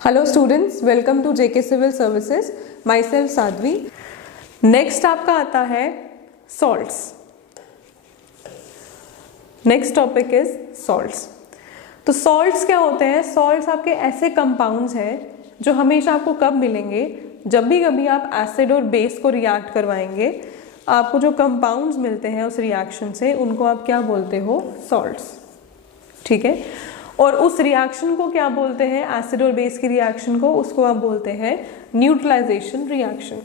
Hello students, welcome to JK civil services. Myself Sadhvi. Next आपका आता है salts. Next topic is salts. तो salts क्या होते हैं? सॉल्ट्स आपके ऐसे कंपाउंड्स हैं जो हमेशा आपको कब मिलेंगे? जब भी कभी आप एसिड और बेस को रिएक्ट करवाएंगे, आपको जो कंपाउंड्स मिलते हैं उस रिएक्शन से, उनको आप क्या बोलते हो? सॉल्ट्स। ठीक है। और उस रिएक्शन को क्या बोलते हैं? एसिड और बेस की रिएक्शन को, उसको आप बोलते हैं न्यूट्रलाइजेशन रिएक्शन।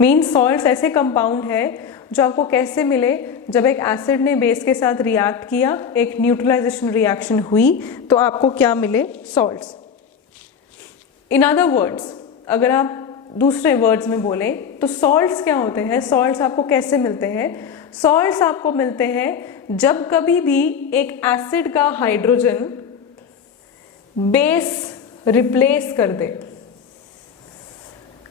मीन्स सॉल्ट्स ऐसे कंपाउंड है जो आपको कैसे मिले? जब एक एसिड ने बेस के साथ रिएक्ट किया, एक न्यूट्रलाइजेशन रिएक्शन हुई, तो आपको क्या मिले? सॉल्ट्स। इन अदर वर्ड्स, अगर आप दूसरे वर्ड्स में बोले तो सॉल्ट्स क्या होते हैं? सॉल्ट्स आपको कैसे मिलते हैं? सॉल्ट्स आपको मिलते हैं जब कभी भी एक एसिड का हाइड्रोजन बेस रिप्लेस कर दे।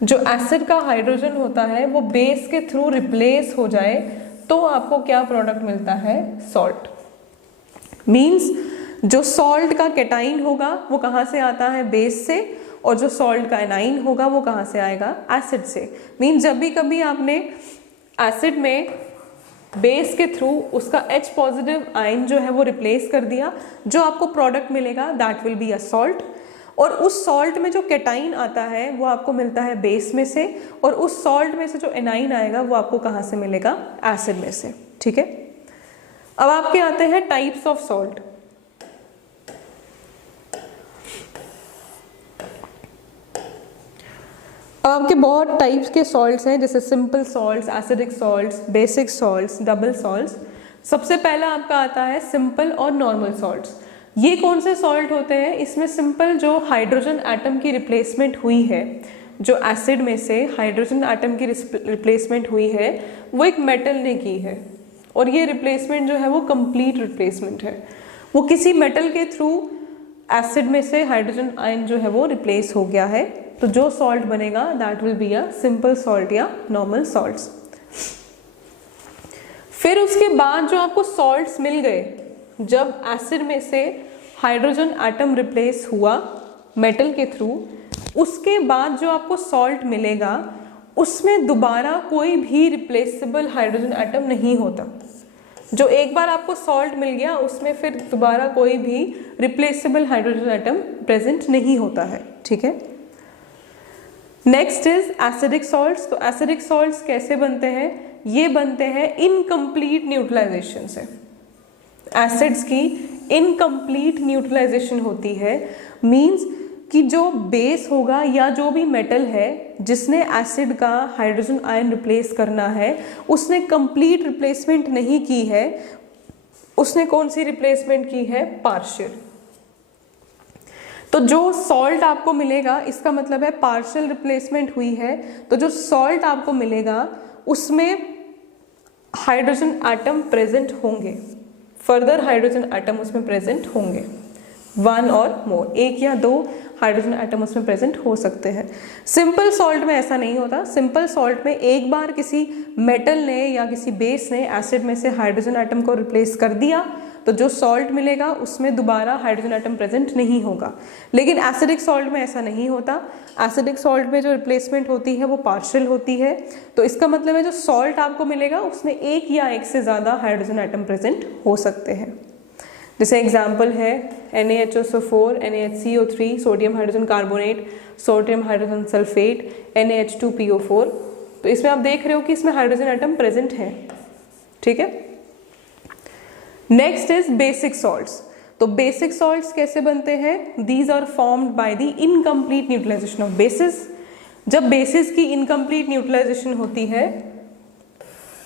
जो एसिड का हाइड्रोजन होता है वो बेस के थ्रू रिप्लेस हो जाए, तो आपको क्या प्रोडक्ट मिलता है? सॉल्ट। मीन्स जो सॉल्ट का कैटाइन होगा वो कहाँ से आता है? बेस से। और जो सॉल्ट का एनाइन होगा वो कहाँ से आएगा? एसिड से। मीन्स जब भी कभी आपने एसिड में बेस के थ्रू उसका H पॉजिटिव आयन जो है वो रिप्लेस कर दिया, जो आपको प्रोडक्ट मिलेगा that will be a salt. और उस सॉल्ट में जो कैटाइन आता है वो आपको मिलता है बेस में से, और उस सॉल्ट में से जो एनाइन आएगा वो आपको कहाँ से मिलेगा? एसिड में से। ठीक है। अब आपके आते हैं टाइप्स ऑफ सॉल्ट। अब आपके बहुत टाइप्स के सॉल्ट्स हैं, जैसे simple salts, acidic salts, basic salts, double salts. सबसे पहला आपका आता है सिंपल और नॉर्मल सॉल्ट्स। ये कौन से सॉल्ट होते हैं? इसमें सिंपल जो हाइड्रोजन एटम की रिप्लेसमेंट हुई है, जो एसिड में से हाइड्रोजन एटम की रिप्लेसमेंट हुई है, वो एक मेटल ने की है, और ये रिप्लेसमेंट जो है वो कंप्लीट रिप्लेसमेंट है। वो किसी मेटल के थ्रू एसिड में से हाइड्रोजन आयन जो है वो रिप्लेस हो गया है, तो जो सॉल्ट बनेगा that will be a simple salt या नॉर्मल सॉल्ट्स। फिर उसके बाद जो आपको सॉल्ट्स मिल गए, जब एसिड में से हाइड्रोजन एटम रिप्लेस हुआ मेटल के थ्रू, उसके बाद जो आपको सॉल्ट मिलेगा उसमें दोबारा कोई भी रिप्लेसेबल हाइड्रोजन एटम नहीं होता। जो एक बार आपको सॉल्ट मिल गया उसमें फिर दोबारा कोई भी रिप्लेसेबल हाइड्रोजन एटम प्रेजेंट नहीं होता है। ठीक है। Next is acidic salts. तो एसिडिक सॉल्ट्स कैसे बनते हैं? ये बनते हैं इनकम्प्लीट न्यूट्रलाइजेशन से। एसिड्स की इनकम्प्लीट न्यूट्रलाइजेशन होती है। मींस कि जो बेस होगा या जो भी मेटल है जिसने एसिड का हाइड्रोजन आयन रिप्लेस करना है, उसने कंप्लीट रिप्लेसमेंट नहीं की है। उसने कौन सी रिप्लेसमेंट की है? पार्शियल। तो जो सॉल्ट आपको मिलेगा, इसका मतलब है पार्शियल रिप्लेसमेंट हुई है, तो जो सॉल्ट आपको मिलेगा उसमें हाइड्रोजन एटम प्रेजेंट होंगे, फर्दर हाइड्रोजन एटम उसमें प्रेजेंट होंगे, वन और मोर, एक या दो हाइड्रोजन एटम उसमें प्रेजेंट हो सकते हैं। सिंपल सॉल्ट में ऐसा नहीं होता। सिंपल सॉल्ट में एक बार किसी मेटल ने या किसी बेस ने एसिड में से हाइड्रोजन एटम को रिप्लेस कर दिया, तो जो सॉल्ट मिलेगा उसमें दोबारा हाइड्रोजन एटम प्रेजेंट नहीं होगा। लेकिन एसिडिक सॉल्ट में ऐसा नहीं होता। एसिडिक सॉल्ट में जो रिप्लेसमेंट होती है वो पार्शियल होती है। तो इसका मतलब है जो सॉल्ट आपको मिलेगा उसमें एक या एक से ज़्यादा हाइड्रोजन एटम प्रेजेंट हो सकते हैं। जैसे एग्जाम्पल है NaHSO4, NaHCO3, sodium hydrogen carbonate, sodium hydrogen sulphate, NaH2PO4। तो इसमें आप देख रहे हो कि इसमें हाइड्रोजन एटम प्रेजेंट है। ठीक है। Next is basic salts. तो बेसिक सॉल्ट्स कैसे बनते हैं? These are formed by the incomplete neutralisation of bases. जब बेसिस की इनकम्प्लीट न्यूट्रलाइजेशन होती है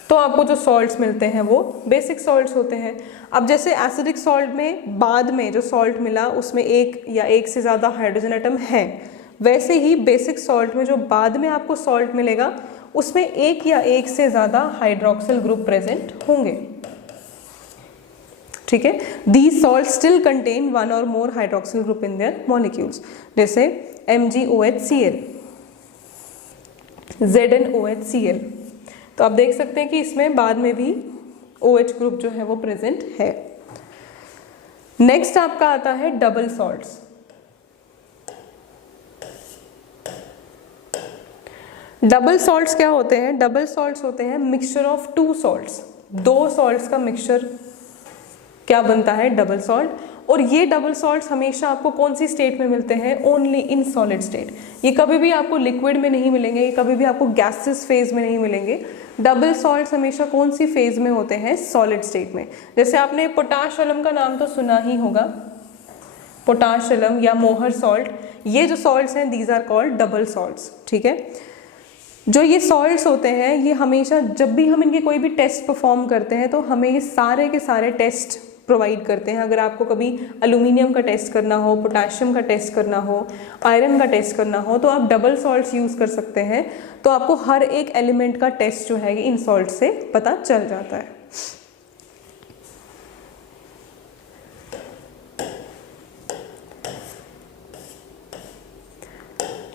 तो आपको जो सॉल्ट्स मिलते हैं वो बेसिक सॉल्ट्स होते हैं। अब जैसे एसिडिक सॉल्ट में बाद में जो सॉल्ट मिला उसमें एक या एक से ज़्यादा हाइड्रोजन एटम है, वैसे ही बेसिक सॉल्ट में जो बाद में आपको सॉल्ट मिलेगा उसमें एक या एक से ज़्यादा हाइड्रोक्सिल ग्रुप प्रेजेंट होंगे। ठीक है। These salt still contain one or more hydroxyl group in their molecules, जैसे MgOHCl, ZnOHCl। तो आप देख सकते हैं कि इसमें बाद में भी OH ग्रुप जो है वो प्रेजेंट है। नेक्स्ट आपका आता है डबल सॉल्ट्स। डबल सॉल्ट्स क्या होते हैं? डबल सॉल्ट्स होते हैं मिक्सचर ऑफ टू सॉल्ट्स, दो सॉल्ट्स का मिक्सचर क्या बनता है? Double salt. और ये डबल सॉल्ट्स हमेशा आपको कौन सी स्टेट में मिलते हैं? Only in solid state. ये कभी भी आपको लिक्विड में नहीं मिलेंगे, ये कभी भी आपको गैसेस फेज में नहीं मिलेंगे। डबल सॉल्ट्स हमेशा कौन सी फेज में होते हैं? सॉलिड स्टेट में। जैसे आपने पोटाश अलम का नाम तो सुना ही होगा, पोटाश अलम या मोहर सॉल्ट, ये जो सॉल्ट्स हैं these are called double salts. ठीक है, जो ये सॉल्ट्स होते हैं ये हमेशा जब भी हम इनके कोई भी टेस्ट परफॉर्म करते हैं तो हमें ये सारे के सारे टेस्ट प्रोवाइड करते हैं। अगर आपको कभी एल्यूमिनियम का टेस्ट करना हो, पोटाशियम का टेस्ट करना हो, आयरन का टेस्ट करना हो, तो आप डबल सॉल्ट्स यूज़ कर सकते हैं। तो आपको हर एक एलिमेंट का टेस्ट जो है इन सॉल्ट से पता चल जाता है।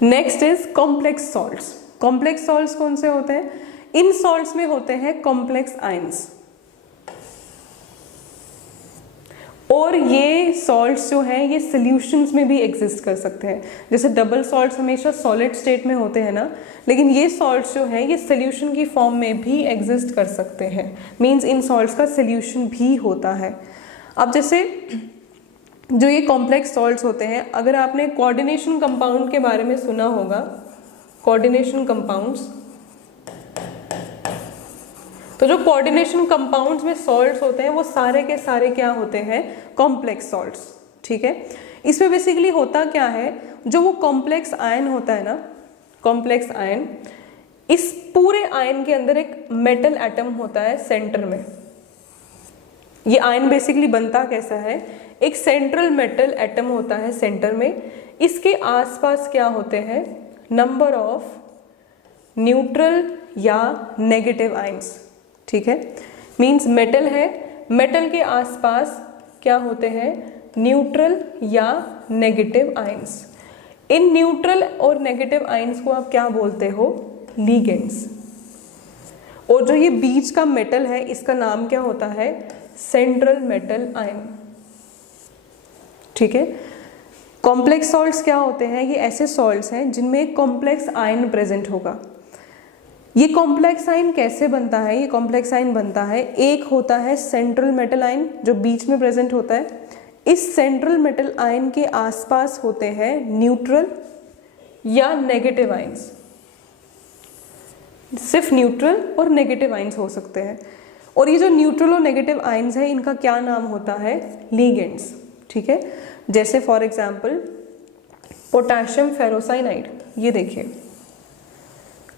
Next is complex salts. Complex salts कौन से होते हैं? इन सॉल्ट्स में होते हैं कॉम्प्लेक्स आयंस, और ये सॉल्ट्स जो हैं ये सॉल्यूशंस में भी एग्जिस्ट कर सकते हैं। जैसे डबल सॉल्ट्स हमेशा सॉलिड स्टेट में होते हैं ना, लेकिन ये सॉल्ट्स जो हैं ये सॉल्यूशन की फॉर्म में भी एग्जिस्ट कर सकते हैं। मींस इन सॉल्ट्स का सॉल्यूशन भी होता है। अब जैसे जो ये कॉम्प्लेक्स सॉल्ट्स होते हैं, अगर आपने कोऑर्डिनेशन कंपाउंड के बारे में सुना होगा, कोऑर्डिनेशन कंपाउंड्स, तो जो कोऑर्डिनेशन कंपाउंड्स में सॉल्ट्स होते हैं वो सारे के सारे क्या होते हैं? Complex salts. ठीक है, इसमें बेसिकली होता क्या है, जो वो कॉम्प्लेक्स आयन होता है ना, कॉम्प्लेक्स आयन, इस पूरे आयन के अंदर एक मेटल एटम होता है सेंटर में। ये आयन बेसिकली बनता कैसा है? एक सेंट्रल मेटल एटम होता है सेंटर में, इसके आसपास क्या होते हैं? नंबर ऑफ न्यूट्रल या नेगेटिव आयंस। ठीक है, मींस मेटल है, मेटल के आसपास क्या होते हैं? न्यूट्रल या नेगेटिव आयंस। इन न्यूट्रल और नेगेटिव आयंस को आप क्या बोलते हो? लिगेंड्स। और जो ये बीच का मेटल है इसका नाम क्या होता है? Central metal ion. ठीक है, कॉम्प्लेक्स सॉल्ट्स क्या होते हैं? ये ऐसे सॉल्ट्स हैं जिनमें कॉम्प्लेक्स आयन प्रेजेंट होगा। ये कॉम्प्लेक्स आयन कैसे बनता है? ये कॉम्प्लेक्स आयन बनता है, एक होता है सेंट्रल मेटल आयन जो बीच में प्रेजेंट होता है, इस सेंट्रल मेटल आयन के आसपास होते हैं न्यूट्रल या नेगेटिव आयंस। सिर्फ न्यूट्रल और नेगेटिव आयंस हो सकते हैं, और ये जो न्यूट्रल और नेगेटिव आयंस है इनका क्या नाम होता है? लिगेंड्स। ठीक है, जैसे फॉर एग्जाम्पल पोटेशियम फेरोसाइनाइड, ये देखिए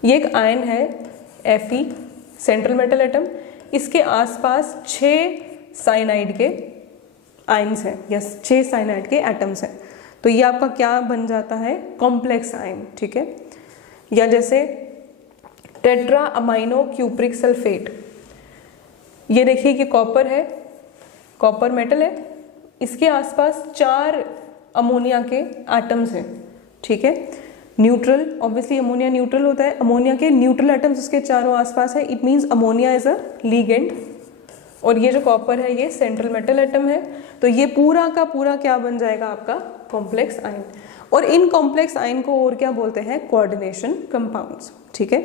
ये एक आयन है Fe, सेंट्रल मेटल एटम, इसके आसपास 6 साइनाइड के आयंस हैं या 6 साइनाइड के एटम्स हैं। तो ये आपका क्या बन जाता है? Complex ion. ठीक है, या जैसे टेट्रा अमाइनो क्यूप्रिक सल्फेट, ये देखिए कि कॉपर है, कॉपर मेटल है, इसके आसपास 4 अमोनिया के एटम्स हैं। ठीक है, न्यूट्रल, ऑब्वियसली अमोनिया न्यूट्रल होता है, अमोनिया के न्यूट्रल एटम्स इसके चारों आसपास है, it means ammonia is a ligand. और ये जो कॉपर है ये सेंट्रल मेटल एटम है, तो ये पूरा का पूरा क्या बन जाएगा? आपका कॉम्प्लेक्स आयन। और इन कॉम्प्लेक्स आयन को और क्या बोलते हैं? Coordination compounds. ठीक है,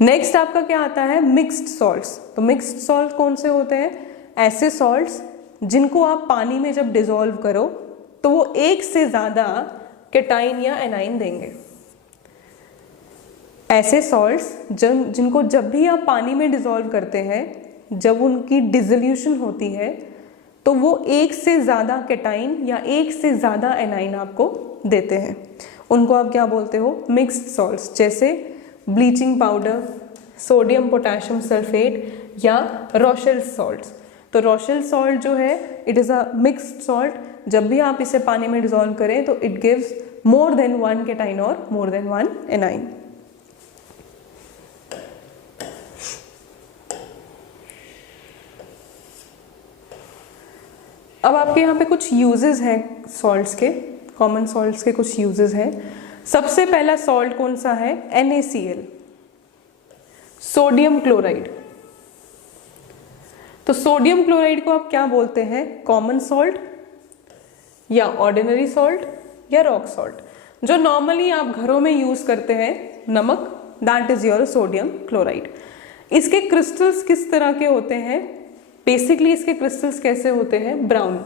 नेक्स्ट आपका क्या आता है? Mixed salts. तो मिक्स्ड सॉल्ट कौन से होते हैं? ऐसे सॉल्ट्स जिनको आप पानी में जब डिसॉल्व करो तो वो एक से ज्यादा केटाइन या एनाइन देंगे। ऐसे सॉल्ट्स जिनको जब भी आप पानी में डिसॉल्व करते हैं, जब उनकी डिसोल्यूशन होती है तो वो एक से ज़्यादा केटाइन या एक से ज़्यादा एनाइन आपको देते हैं, उनको आप क्या बोलते हो? Mixed salts. जैसे bleaching powder, sodium potassium sulphate या रोशेल सॉल्ट्स। तो रोशेल सॉल्ट जो है it is a mixed salt, जब भी आप इसे पानी में डिसॉल्व करें तो it gives more than 1 cation और मोर देन 1 एनाइन। अब आपके यहाँ पे कुछ यूजेस हैं सॉल्ट्स के, कॉमन सॉल्ट्स के कुछ यूजेस हैं। सबसे पहला सॉल्ट कौन सा है? NaCl, sodium chloride. तो सोडियम क्लोराइड को आप क्या बोलते हैं? कॉमन सॉल्ट या ऑर्डिनरी सॉल्ट या रॉक सॉल्ट। जो नॉर्मली आप घरों में यूज करते हैं नमक, that is your sodium chloride. इसके क्रिस्टल्स किस तरह के होते हैं? बेसिकली इसके क्रिस्टल्स कैसे होते हैं? ब्राउन।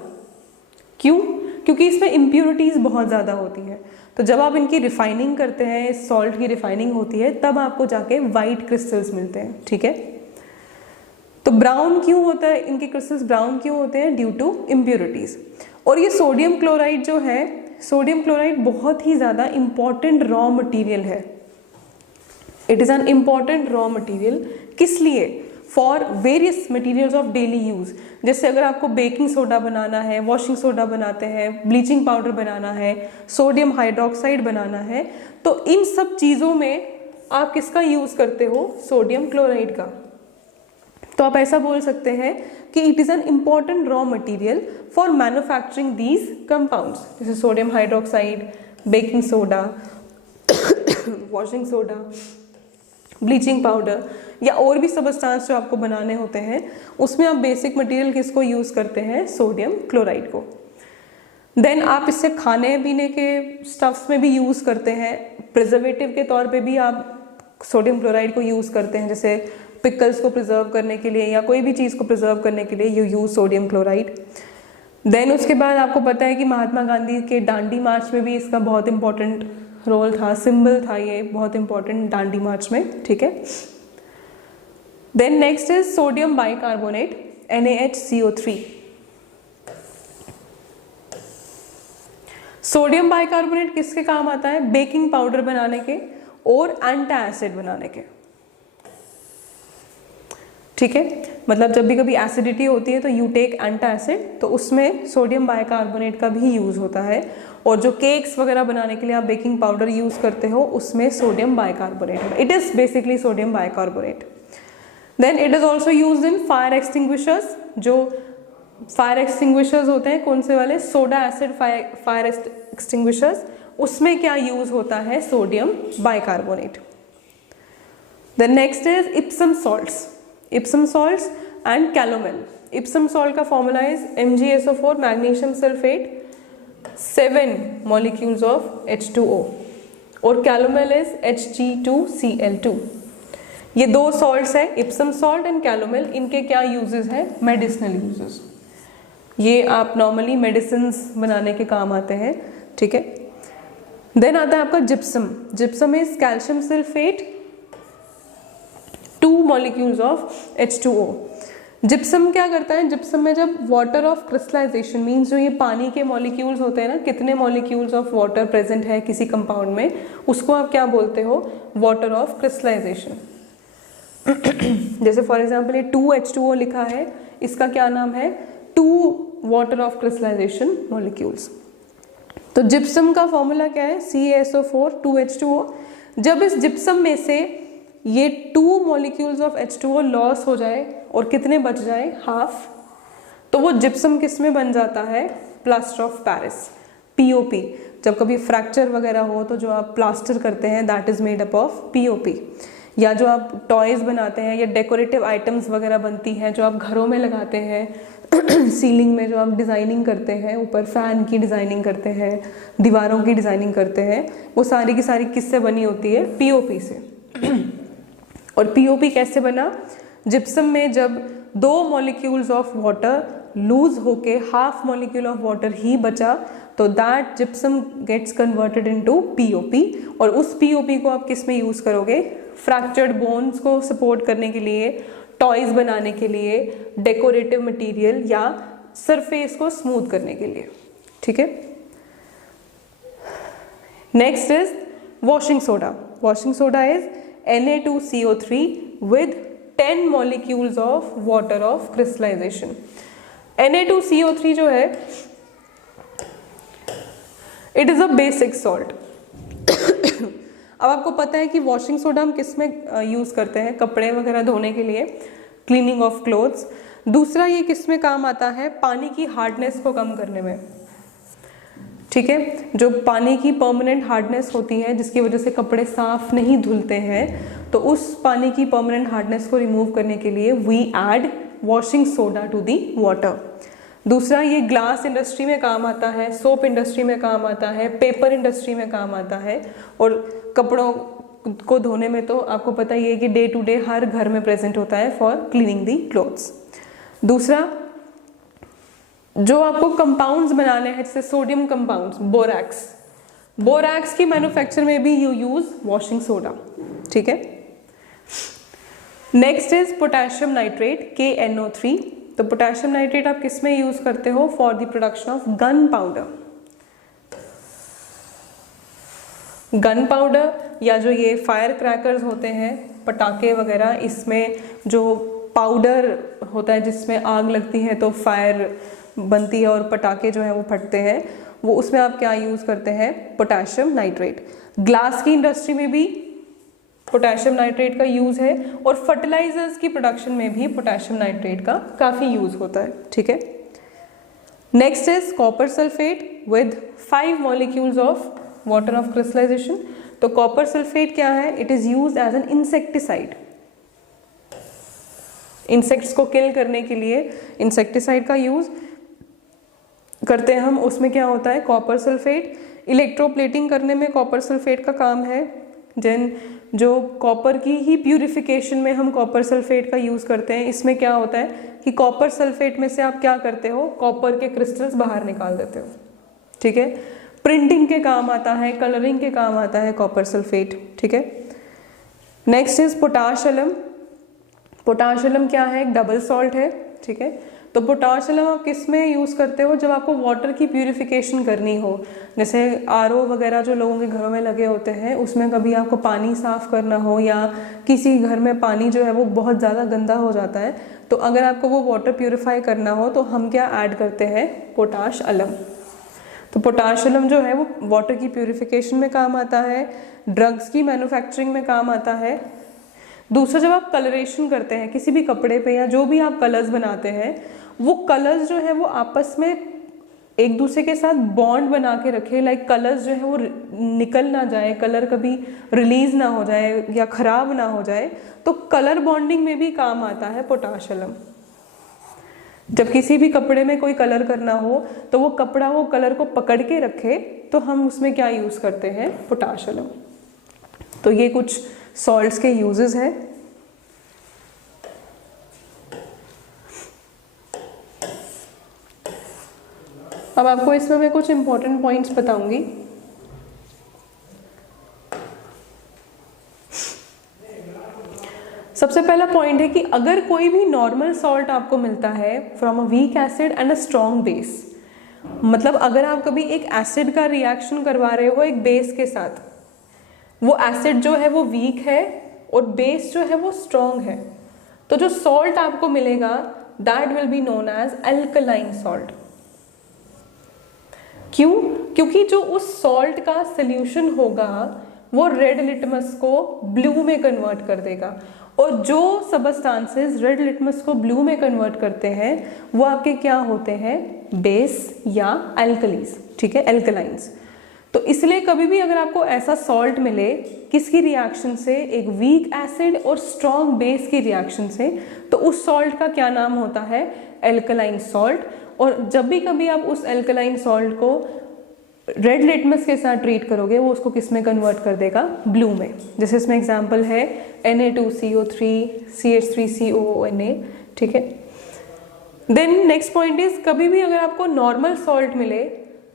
क्यों? क्योंकि इसमें इम्प्योरिटीज बहुत ज़्यादा होती हैं। तो जब आप इनकी रिफाइनिंग करते हैं, सॉल्ट की रिफाइनिंग होती है, तब आपको जाके वाइट क्रिस्टल्स मिलते हैं। ठीक है, तो ब्राउन क्यों होता है? इनके क्रिस्टल्स ब्राउन क्यों होते हैं? Due to impurities. और ये सोडियम क्लोराइड जो है, सोडियम क्लोराइड बहुत ही ज़्यादा इंपॉर्टेंट रॉ मटेरियल है। It is an important raw material. किस लिए? For various materials of daily use. जैसे अगर आपको बेकिंग सोडा बनाना है, वॉशिंग सोडा बनाते हैं, ब्लीचिंग पाउडर बनाना है, सोडियम हाइड्रोक्साइड बनाना है, तो इन सब चीज़ों में आप किसका यूज़ करते हो? सोडियम क्लोराइड का। तो आप ऐसा बोल सकते हैं कि it is an important raw material for manufacturing these compounds, जैसे sodium hydroxide, baking soda, washing soda, bleaching powder या और भी सबस्टांस जो आपको बनाने होते हैं, उसमें आप बेसिक मटेरियल किसको यूज़ करते हैं? सोडियम क्लोराइड को। देन आप इससे खाने पीने के स्टफ्स में भी यूज़ करते हैं। प्रिजर्वेटिव के तौर पे भी आप सोडियम क्लोराइड को यूज़ करते हैं, जैसे पिकल्स को प्रिजर्व करने के लिए या कोई भी चीज़ को प्रिजर्व करने के लिए you use sodium chloride. Then उसके बाद आपको पता है कि महात्मा गांधी के दांडी मार्च में भी इसका बहुत इंपॉर्टेंट रोल था, सिंबल था ये बहुत इंपॉर्टेंट दांडी मार्च में। ठीक है, then next is sodium bicarbonate, NaHCO3। Sodium bicarbonate किसके काम आता है? बेकिंग पाउडर बनाने के और एंटी एसिड बनाने के। ठीक है, मतलब जब भी कभी एसिडिटी होती है तो यू टेक एंटी एसिड, तो उसमें सोडियम बाइकार्बोनेट का भी यूज होता है। और जो केक्स वगैरह बनाने के लिए आप बेकिंग पाउडर यूज करते हो, उसमें sodium bicarbonate, it is basically sodium bicarbonate. Then it is also used in fire extinguishers. जो फायर एक्सटिंग्विशर्स होते हैं, कौन से वाले? सोडा एसिड फायर एक्सटिंग्विशर्स, उसमें क्या यूज होता है? Sodium bicarbonate. Then next is Epsom salts, Epsom salts and calomel. Epsom salt का formula is MgSO4 magnesium sulphate 7 molecules of H2O और कैलोमेल इज Hg2Cl2। ये दो सॉल्ट्स है, इप्सम सॉल्ट एंड कैलोमेल। इनके क्या यूजेस हैं? Medicinal uses. ये आप नॉर्मली मेडिसिन बनाने के काम आते हैं। ठीक है, देन आता है आपका gypsum. Gypsum is calcium sulphate 2 molecules of H2O। Gypsum क्या करता है? जिप्सम में जब वाटर ऑफ क्रिस्टलाइजेशन मीन्स जो ये पानी के मॉलिक्यूल्स होते हैं ना, कितने मॉलिक्यूल्स ऑफ वाटर प्रेजेंट है किसी कंपाउंड में, उसको आप क्या बोलते हो? Water of crystallisation. जैसे फॉर एग्जांपल ये 2H2O लिखा है, इसका क्या नाम है? 2 वाटर ऑफ क्रिस्टलाइजेशन मॉलिक्यूल्स। तो जिप्सम का फॉर्मूला क्या है? CaSO4 2H2O। जब इस जिप्सम में से ये 2 molecules ऑफ H2O लॉस हो जाए और कितने बच जाए? हाफ, तो वो जिप्सम किस में बन जाता है? Plaster of Paris, POP। जब कभी फ्रैक्चर वगैरह हो तो जो आप प्लास्टर करते हैं that is made up of POP। या जो आप टॉयज बनाते हैं या डेकोरेटिव आइटम्स वगैरह बनती हैं जो आप घरों में लगाते हैं, सीलिंग में जो आप डिज़ाइनिंग करते हैं, ऊपर फैन की डिज़ाइनिंग करते हैं, दीवारों की डिज़ाइनिंग करते हैं, वो सारी की सारी किससे बनी होती है? POP से। और POP कैसे बना? जिप्सम में जब 2 molecules ऑफ वाटर लूज होके हाफ मॉलिक्यूल ऑफ वाटर ही बचा, तो that gypsum gets converted into POP। और उस POP को आप किस में यूज करोगे? फ्रैक्चर्ड बोन्स को सपोर्ट करने के लिए, टॉयज बनाने के लिए, डेकोरेटिव मटेरियल या सरफेस को स्मूथ करने के लिए। ठीक है, next is washing soda. Washing soda is Na2CO3 with 10 molecules of water of crystallization। Na2CO3 जो है it is a basic salt. अब आपको पता है कि वॉशिंग सोडा हम किस में यूज करते हैं? कपड़े वगैरह धोने के लिए, क्लीनिंग ऑफ क्लोथ्स। दूसरा ये किस में काम आता है? पानी की हार्डनेस को कम करने में। ठीक है, जो पानी की परमानेंट हार्डनेस होती है जिसकी वजह से कपड़े साफ नहीं धुलते हैं, तो उस पानी की परमानेंट हार्डनेस को रिमूव करने के लिए we add washing soda to the water. दूसरा, ये ग्लास इंडस्ट्री में काम आता है, सोप इंडस्ट्री में काम आता है, पेपर इंडस्ट्री में काम आता है, और कपड़ों को धोने में तो आपको पता ही है कि डे टू डे हर घर में प्रेजेंट होता है फॉर क्लीनिंग दी क्लोथ्स। दूसरा, जो आपको कंपाउंड्स बनाने हैं जैसे सोडियम कंपाउंड्स, बोरैक्स, बोरैक्स की मैन्युफैक्चर में भी यू यूज वॉशिंग सोडा, ठीक है। Next is potassium nitrate, KNO3। तो पोटेशियम नाइट्रेट आप किस में यूज करते हो? For the production of gun powder. Gun powder या जो ये फायर क्रैकर्स होते हैं, पटाखे वगैरह, इसमें जो पाउडर होता है जिसमें आग लगती है तो फायर बनती है और पटाखे जो है वो फटते हैं, वो उसमें आप क्या यूज़ करते हैं? Potassium nitrate. ग्लास की इंडस्ट्री में भी पोटेशियम नाइट्रेट का यूज़ है, और फर्टिलाइजर्स की प्रोडक्शन में भी पोटेशियम नाइट्रेट का काफ़ी यूज़ होता है, ठीक है। Next is copper sulphate with 5 molecules of water of crystallisation. तो कॉपर सल्फेट क्या है? It is used as an insecticide. Insects को किल करने के लिए इंसेक्टिसाइड का यूज करते हैं हम। उसमें क्या होता है? Copper sulphate. इलेक्ट्रोप्लेटिंग करने में कॉपर सल्फेट का काम है। देन जो कॉपर की ही प्यूरिफिकेशन में हम कॉपर सल्फेट का यूज़ करते हैं। इसमें क्या होता है कि कॉपर सल्फेट में से आप क्या करते हो? कॉपर के क्रिस्टल्स बाहर निकाल देते हो, ठीक है। प्रिंटिंग के काम आता है, कलरिंग के काम आता है कॉपर सल्फेट, ठीक है। नेक्स्ट इज पोटाश अलम। पोटाश अलम क्या है? एक डबल सॉल्ट है, ठीक है। तो पोटाश अलम आप किस में यूज़ करते हो? जब आपको वाटर की प्यूरिफिकेशन करनी हो, जैसे RO वगैरह जो लोगों के घरों में लगे होते हैं, उसमें कभी आपको पानी साफ़ करना हो या किसी घर में पानी जो है वो बहुत ज़्यादा गंदा हो जाता है, तो अगर आपको वो वाटर प्यूरिफाई करना हो तो हम क्या ऐड करते हैं? पोटाश अलम। तो पोटाश अलम जो है वो वाटर की प्यूरिफिकेशन में काम आता है, ड्रग्स की मैन्युफैक्चरिंग में काम आता है। दूसरा, जब आप कलरेशन करते हैं किसी भी कपड़े पे या जो भी आप कलर्स बनाते हैं, वो कलर्स जो है वो आपस में एक दूसरे के साथ बॉन्ड बना के रखे, लाइक कलर्स जो है वो निकल ना जाए, कलर कभी रिलीज ना हो जाए या खराब ना हो जाए, तो कलर बॉन्डिंग में भी काम आता है पोटाश अलम। जब किसी भी कपड़े में कोई कलर करना हो तो वो कपड़ा वो कलर को पकड़ के रखे, तो हम उसमें क्या यूज़ करते हैं? पोटाश अलम। तो ये कुछ सॉल्ट्स के यूजेस हैं। अब आपको इसमें मैं कुछ इंपॉर्टेंट पॉइंट्स बताऊंगी। सबसे पहला पॉइंट है कि अगर कोई भी नॉर्मल सॉल्ट आपको मिलता है from a weak acid and a strong base, मतलब अगर आप कभी एक एसिड का रिएक्शन करवा रहे हो एक बेस के साथ, वो एसिड जो है वो वीक है और बेस जो है वो स्ट्रॉन्ग है, तो जो सॉल्ट आपको मिलेगा that will be known as alkaline salt. क्यों? क्योंकि जो उस सॉल्ट का सोल्यूशन होगा वो रेड लिटमस को ब्लू में कन्वर्ट कर देगा, और जो सबस्टांसेस रेड लिटमस को ब्लू में कन्वर्ट करते हैं वो आपके क्या होते हैं? बेस या अल्कलीज, ठीक है, अल्कलाइंस। तो इसलिए कभी भी अगर आपको ऐसा सॉल्ट मिले किसकी रिएक्शन से? एक वीक एसिड और स्ट्रॉन्ग बेस की रिएक्शन से, तो उस सॉल्ट का क्या नाम होता है? Alkaline salt. और जब भी कभी आप उस अल्कलाइन सॉल्ट को रेड लिटमस के साथ ट्रीट करोगे, वो उसको किस में कन्वर्ट कर देगा? ब्लू में। जैसे इसमें एग्जांपल है Na2CO3 CH3COONA, ठीक है। देन नेक्स्ट पॉइंट इज, कभी भी अगर आपको नॉर्मल सॉल्ट मिले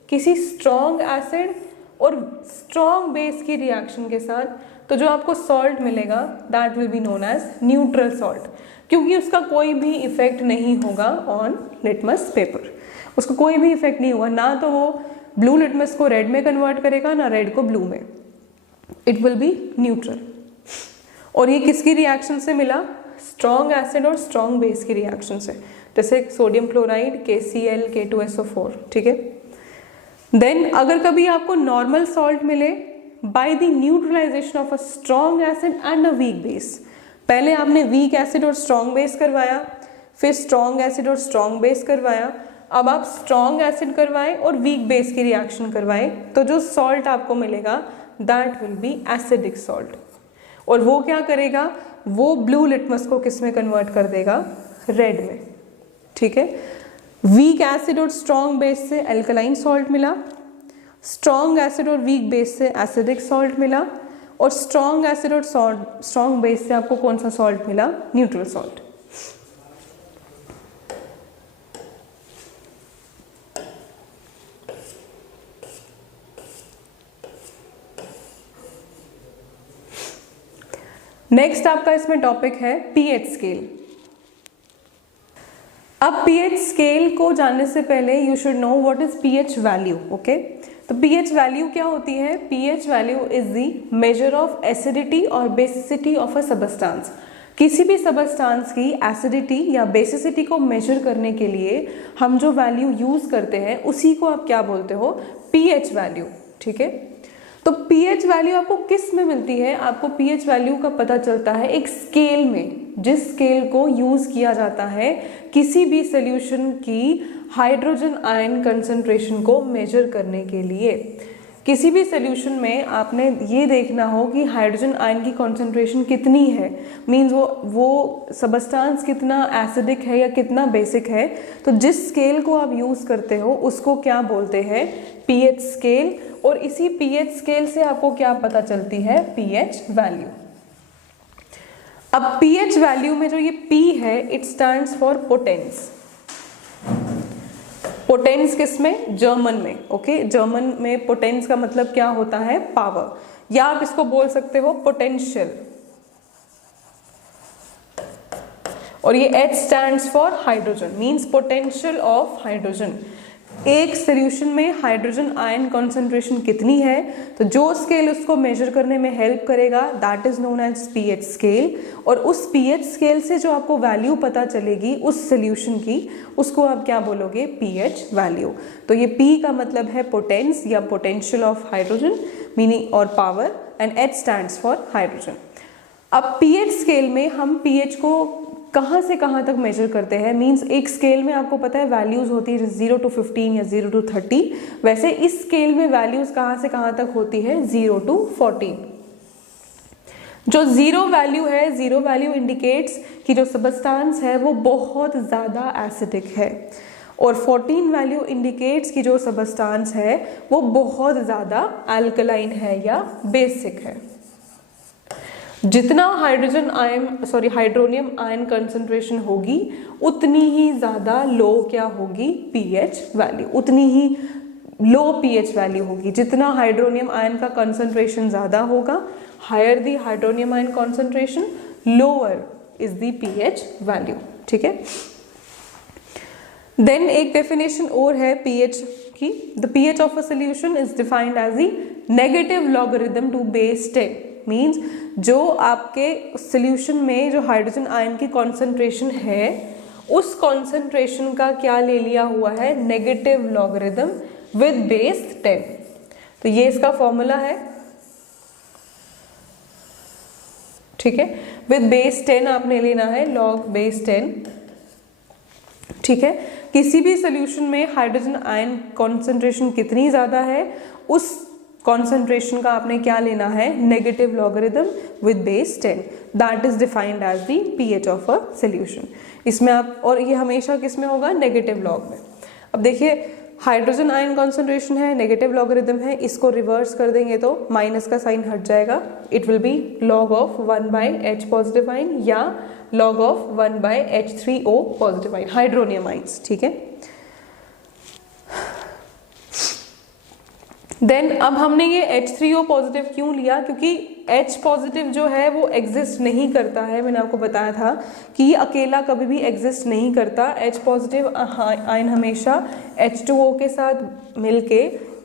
किसी स्ट्रॉन्ग एसिड और स्ट्रॉन्ग बेस की रिएक्शन के साथ, तो जो आपको सॉल्ट मिलेगा that will be known as neutral salt, क्योंकि उसका कोई भी इफेक्ट नहीं होगा ऑन लिटमस पेपर। उसका कोई भी इफेक्ट नहीं होगा, ना तो वो ब्लू लिटमस को रेड में कन्वर्ट करेगा ना रेड को ब्लू में, इट विल बी न्यूट्रल। और ये किसकी रिएक्शन से मिला? स्ट्रॉन्ग एसिड और स्ट्रॉन्ग बेस की रिएक्शन से, जैसे सोडियम क्लोराइड KCl K2SO4, ठीक है। देन अगर कभी आपको नॉर्मल सॉल्ट मिले by the neutralisation of a strong acid and a weak base, पहले आपने वीक एसिड और स्ट्रॉन्ग बेस करवाया, फिर स्ट्रॉन्ग एसिड और स्ट्रॉन्ग बेस करवाया, अब आप स्ट्रॉन्ग एसिड करवाएं और वीक बेस की रिएक्शन करवाएं, तो जो सॉल्ट आपको मिलेगा that will B acidic salt. और वो क्या करेगा? वो ब्लू लिटमस को किस में कन्वर्ट कर देगा? रेड में, ठीक है। वीक एसिड और स्ट्रॉन्ग बेस से एल्कलाइन सॉल्ट मिला, स्ट्रॉन्ग एसिड और वीक बेस से एसिडिक सॉल्ट मिला, और स्ट्रॉन्ग एसिड और स्ट्रॉन्ग बेस से आपको कौन सा सॉल्ट मिला? Neutral salt. नेक्स्ट आपका इसमें टॉपिक है पीएच स्केल। अब पीएच स्केल को जानने से पहले you should know what is pH value. Okay, तो पीएच वैल्यू क्या होती है? PH value is the measure of acidity और बेसिसिटी ऑफ अ सबस्टेंस। किसी भी सबस्टेंस की एसिडिटी या बेसिसिटी को मेजर करने के लिए हम जो वैल्यू यूज करते हैं उसी को आप क्या बोलते हो? PH value. ठीक है, तो पीएच वैल्यू आपको किस में मिलती है? आपको पीएच वैल्यू का पता चलता है एक स्केल में, जिस स्केल को यूज किया जाता है किसी भी सॉल्यूशन की हाइड्रोजन आयन कंसंट्रेशन को मेजर करने के लिए। किसी भी सॉल्यूशन में आपने ये देखना हो कि हाइड्रोजन आयन की कंसंट्रेशन कितनी है, मींस वो सबस्टेंस कितना एसिडिक है या कितना बेसिक है, तो जिस स्केल को आप यूज करते हो उसको क्या बोलते हैं? PH scale. और इसी पीएच स्केल से आपको क्या पता चलती है? PH value. अब पीएच वैल्यू में जो ये पी है, it stands for potence. Potence किसमें? जर्मन में। ओके, जर्मन में पोटेंस का मतलब क्या होता है? पावर, या आप इसको बोल सकते हो पोटेंशियल। और ये H stands for hydrogen, means potential of hydrogen. एक सॉल्यूशन में हाइड्रोजन आयन कंसंट्रेशन कितनी है, तो जो स्केल उसको मेजर करने में हेल्प करेगा that is known as pH scale. और उस पीएच स्केल से जो आपको वैल्यू पता चलेगी उस सॉल्यूशन की, उसको आप क्या बोलोगे? PH value. तो ये P का मतलब है पोटेंस या पोटेंशियल ऑफ हाइड्रोजन मीनिंग और power, and H stands for hydrogen. अब पीएच स्केल में हम पीएच को कहाँ से कहाँ तक मेजर करते हैं? मींस एक स्केल में आपको पता है वैल्यूज होती है 0 to 15 या 0 to 30, वैसे इस स्केल में वैल्यूज कहाँ से कहाँ तक होती है? 0 to 14। जो जीरो वैल्यू है, जीरो वैल्यू इंडिकेट्स कि जो सबस्टेंस है वो बहुत ज़्यादा एसिडिक है, और 14 वैल्यू इंडिकेट्स कि जो सबस्टेंस है वो बहुत ज़्यादा अल्कलाइन है या बेसिक है। जितना हाइड्रोनियम आयन कंसंट्रेशन होगी उतनी ही ज़्यादा लो क्या होगी? पीएच वैल्यू, उतनी ही लो पीएच वैल्यू होगी। जितना हाइड्रोनियम आयन का कंसंट्रेशन ज़्यादा होगा, higher the hydronium ion concentration, lower is the pH value. ठीक है, देन एक डेफिनेशन और है पीएच की। The pH of a solution is defined as the negative logarithm to base 10। Means जो आपके सॉल्यूशन में जो हाइड्रोजन आयन की कॉन्सेंट्रेशन है उस कॉन्सेंट्रेशन का क्या ले लिया हुआ है? Negative logarithm with base 10। तो ये इसका फॉर्मूला है। ठीक है, विद बेस 10 आपने लेना है लॉग बेस 10। ठीक है, किसी भी सॉल्यूशन में हाइड्रोजन आयन कॉन्सेंट्रेशन कितनी ज्यादा है उस कॉन्सेंट्रेशन का आपने क्या लेना है? Negative logarithm with base 10। That is defined as the pH of a solution. इसमें आप, और ये हमेशा किस में होगा? नेगेटिव लॉग में। अब देखिए हाइड्रोजन आयन कॉन्सेंट्रेशन है, नेगेटिव लॉगरिथम है, इसको रिवर्स कर देंगे तो माइनस का साइन हट जाएगा। It will be log of 1/H positive ion या log of 1/H3O positive ion, hydronium ions. ठीक है, देन अब हमने ये H3O पॉजिटिव क्यों लिया? क्योंकि H पॉजिटिव जो है वो एग्जिस्ट नहीं करता है। मैंने आपको बताया था कि ये अकेला कभी भी एग्जिस्ट नहीं करता। H पॉजिटिव आयन हमेशा H2O के साथ मिलके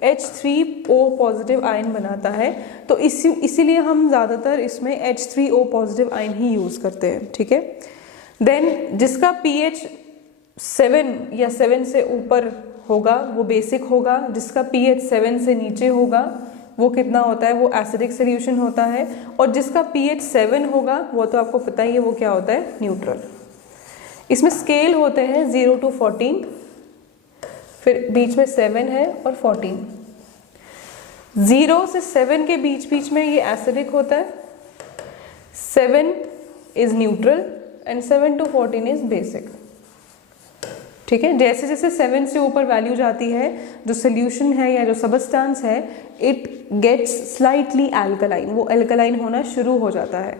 H3O पॉजिटिव आयन बनाता है, तो इसीलिए हम ज़्यादातर इसमें H3O पॉजिटिव आयन ही यूज़ करते हैं। ठीक है, देन जिसका pH 7 या 7 से ऊपर होगा वो बेसिक होगा, जिसका pH 7 से नीचे होगा वो कितना होता है? वो एसिडिक सॉल्यूशन होता है, और जिसका pH 7 होगा वो तो आपको पता ही है वो क्या होता है? न्यूट्रल। इसमें स्केल होते हैं 0 to 14, फिर बीच में 7 है और 14। 0 से 7 के बीच में ये एसिडिक होता है, 7 is neutral and 7 to 14 is basic. ठीक है। जैसे जैसे 7 से ऊपर वैल्यू जाती है, जो सोल्यूशन है या जो सबस्टांस है, इट गेट्स स्लाइटली एल्कलाइन, वो एल्कलाइन होना शुरू हो जाता है।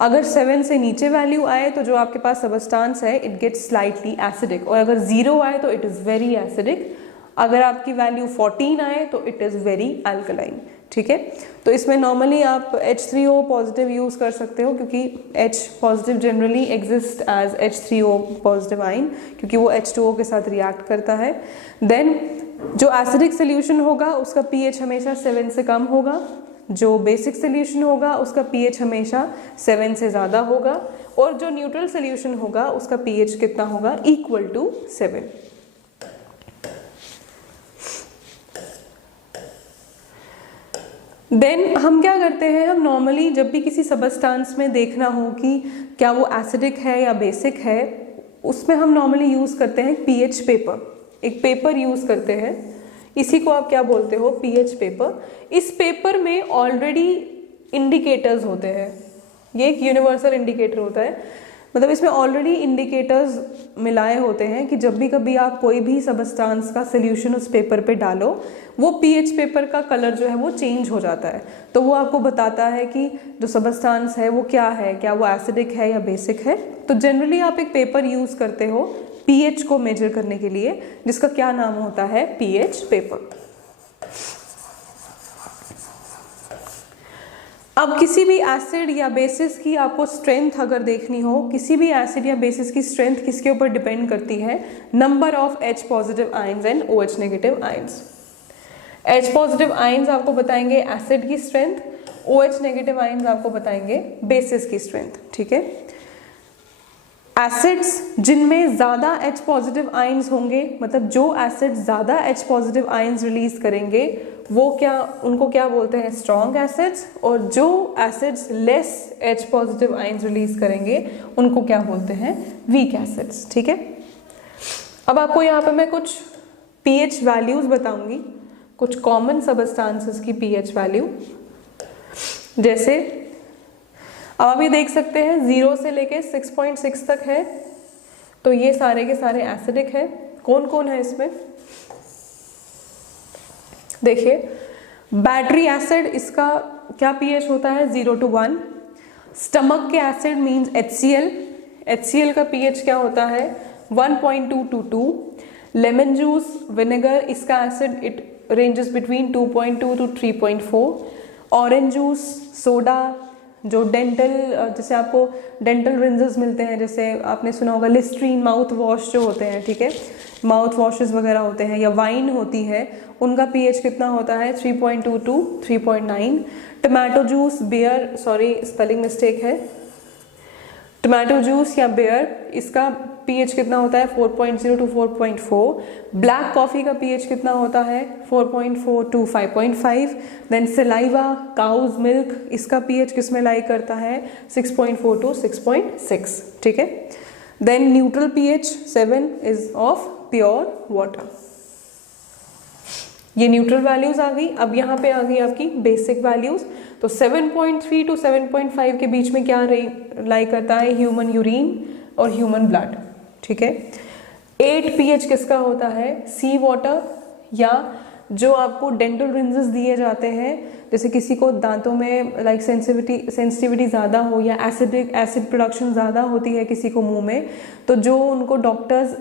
अगर 7 से नीचे वैल्यू आए तो जो आपके पास सबस्टांस है इट गेट्स स्लाइटली एसिडिक, और अगर 0 आए तो इट इज़ वेरी एसिडिक, अगर आपकी वैल्यू 14 आए तो इट इज़ वेरी एल्कलाइन। ठीक है, तो इसमें नॉर्मली आप H3O पॉजिटिव यूज़ कर सकते हो, क्योंकि H positive generally exist as H3O positive ion, क्योंकि वो H2O के साथ रिएक्ट करता है। देन जो एसिडिक सोल्यूशन होगा उसका pH हमेशा 7 से कम होगा, जो बेसिक सोल्यूशन होगा उसका pH हमेशा 7 से ज़्यादा होगा, और जो न्यूट्रल सोल्यूशन होगा उसका pH कितना होगा, इक्वल टू 7। देन हम क्या करते हैं, हम नॉर्मली जब भी किसी सबस्टांस में देखना हो कि क्या वो एसिडिक है या बेसिक है, उसमें हम नॉर्मली यूज़ करते हैं pH पेपर, एक पेपर यूज़ करते हैं, इसी को आप क्या बोलते हो, pH पेपर। इस पेपर में ऑलरेडी इंडिकेटर्स होते हैं, ये एक यूनिवर्सल इंडिकेटर होता है, मतलब इसमें ऑलरेडी इंडिकेटर्स मिलाए होते हैं कि जब भी कभी आप कोई भी सबस्टांस का सोल्यूशन उस पेपर पे डालो, वो pH पेपर का कलर जो है वो चेंज हो जाता है, तो वो आपको बताता है कि जो सबस्टांस है वो क्या है, क्या वो एसिडिक है या बेसिक है। तो जनरली आप एक पेपर यूज़ करते हो pH को मेजर करने के लिए, जिसका क्या नाम होता है, pH पेपर। अब किसी भी एसिड या बेसिस की आपको स्ट्रेंथ अगर देखनी हो, किसी भी एसिड या बेसिस की स्ट्रेंथ किसके ऊपर डिपेंड करती है, number of H positive ions and OH negative ions. H positive ions आपको बताएंगे एसिड की स्ट्रेंथ, OH नेगेटिव आयंस आपको बताएंगे बेसिस की स्ट्रेंथ। ठीक है, एसिड्स जिनमें ज़्यादा H पॉजिटिव आयंस होंगे, मतलब जो एसिड ज़्यादा H पॉजिटिव आयंस रिलीज करेंगे वो उनको क्या बोलते हैं, स्ट्रॉन्ग एसिड्स, और जो acids less H positive ions release करेंगे उनको क्या बोलते हैं, वीक एसिड्स। ठीक है, अब आपको यहाँ पे मैं कुछ pH वैल्यूज बताऊंगी, कुछ कॉमन सबस्टांसेस की pH वैल्यू। जैसे अब आप ये देख सकते हैं 0 से लेके 6.6 तक है, तो ये सारे के सारे एसिडिक है। कौन कौन है इसमें, देखिए बैटरी एसिड, इसका क्या pH होता है, 0 to 1। स्टमक के एसिड मींस HCl, HCl का pH क्या होता है, 1.2 to 2। लेमन जूस, विनेगर, इसका acid it ranges between 2.2 to 3.4। Orange juice, soda, जो डेंटल, जैसे आपको डेंटल रिंजेस मिलते हैं, जैसे आपने सुना होगा लिस्ट्रीन माउथ वॉश जो होते हैं, ठीक है, माउथ वॉशेस वगैरह होते हैं, या वाइन होती है, उनका pH कितना होता है, 3.2 to 3.9। Tomato juice, beer, sorry spelling mistake है, टमाटो जूस या बियर, इसका pH कितना होता है, 4.0 to 4.4। ब्लैक कॉफ़ी का pH कितना होता है, 4.4 to 5.5। Then saliva, cow's milk, इसका pH किस में लाई करता है, 6.4 to 6.6। ठीक है, then neutral pH 7 is of pure water. ये न्यूट्रल वैल्यूज आ गई। अब यहाँ पे आ गई आपकी बेसिक वैल्यूज। तो 7.3 to 7.5 के बीच में क्या लाई करता है, ह्यूमन यूरिन और ह्यूमन ब्लड। ठीक है, 8 pH किसका होता है, सी वाटर, या जो आपको डेंटल रिंजेस दिए जाते हैं, जैसे किसी को दांतों में लाइक सेंसिटिविटी ज़्यादा हो या एसिड प्रोडक्शन ज़्यादा होती है किसी को मुंह में, तो जो उनको डॉक्टर्स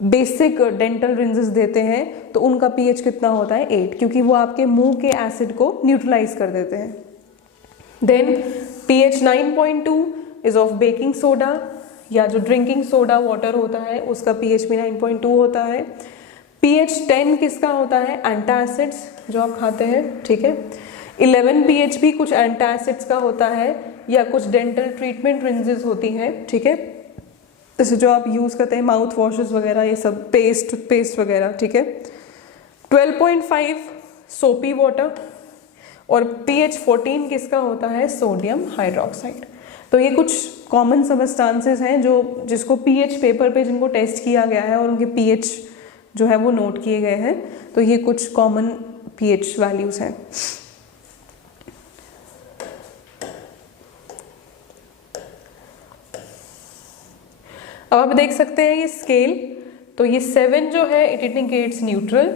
बेसिक डेंटल रिंजेस देते हैं तो उनका pH कितना होता है, 8, क्योंकि वो आपके मुंह के एसिड को न्यूट्रलाइज कर देते हैं। Then pH 9.2 is of baking soda, या जो ड्रिंकिंग सोडा वाटर होता है उसका pH भी 9.2 होता है। pH 10 किसका होता है, एंटासिड्स जो आप खाते हैं। ठीक है, 11 pH भी कुछ एंटासिड्स का होता है, या कुछ डेंटल ट्रीटमेंट रिंजेस होती हैं। ठीक है, जैसे जो आप यूज़ करते हैं माउथ वॉशेस वगैरह, ये सब टूथपेस्ट वगैरह। ठीक है, 12.5 सोपी वाटर, और pH 14 किसका होता है, सोडियम हाइड्रोक्साइड। तो ये कुछ कॉमन सबस्टांसेस हैं जिसको pH पेपर पे जिनको टेस्ट किया गया है और उनके pH जो है वो नोट किए गए हैं। तो ये कुछ कॉमन pH वैल्यूज हैं। अब आप देख सकते हैं ये स्केल, तो ये 7 जो है इट इंडिकेट्स न्यूट्रल।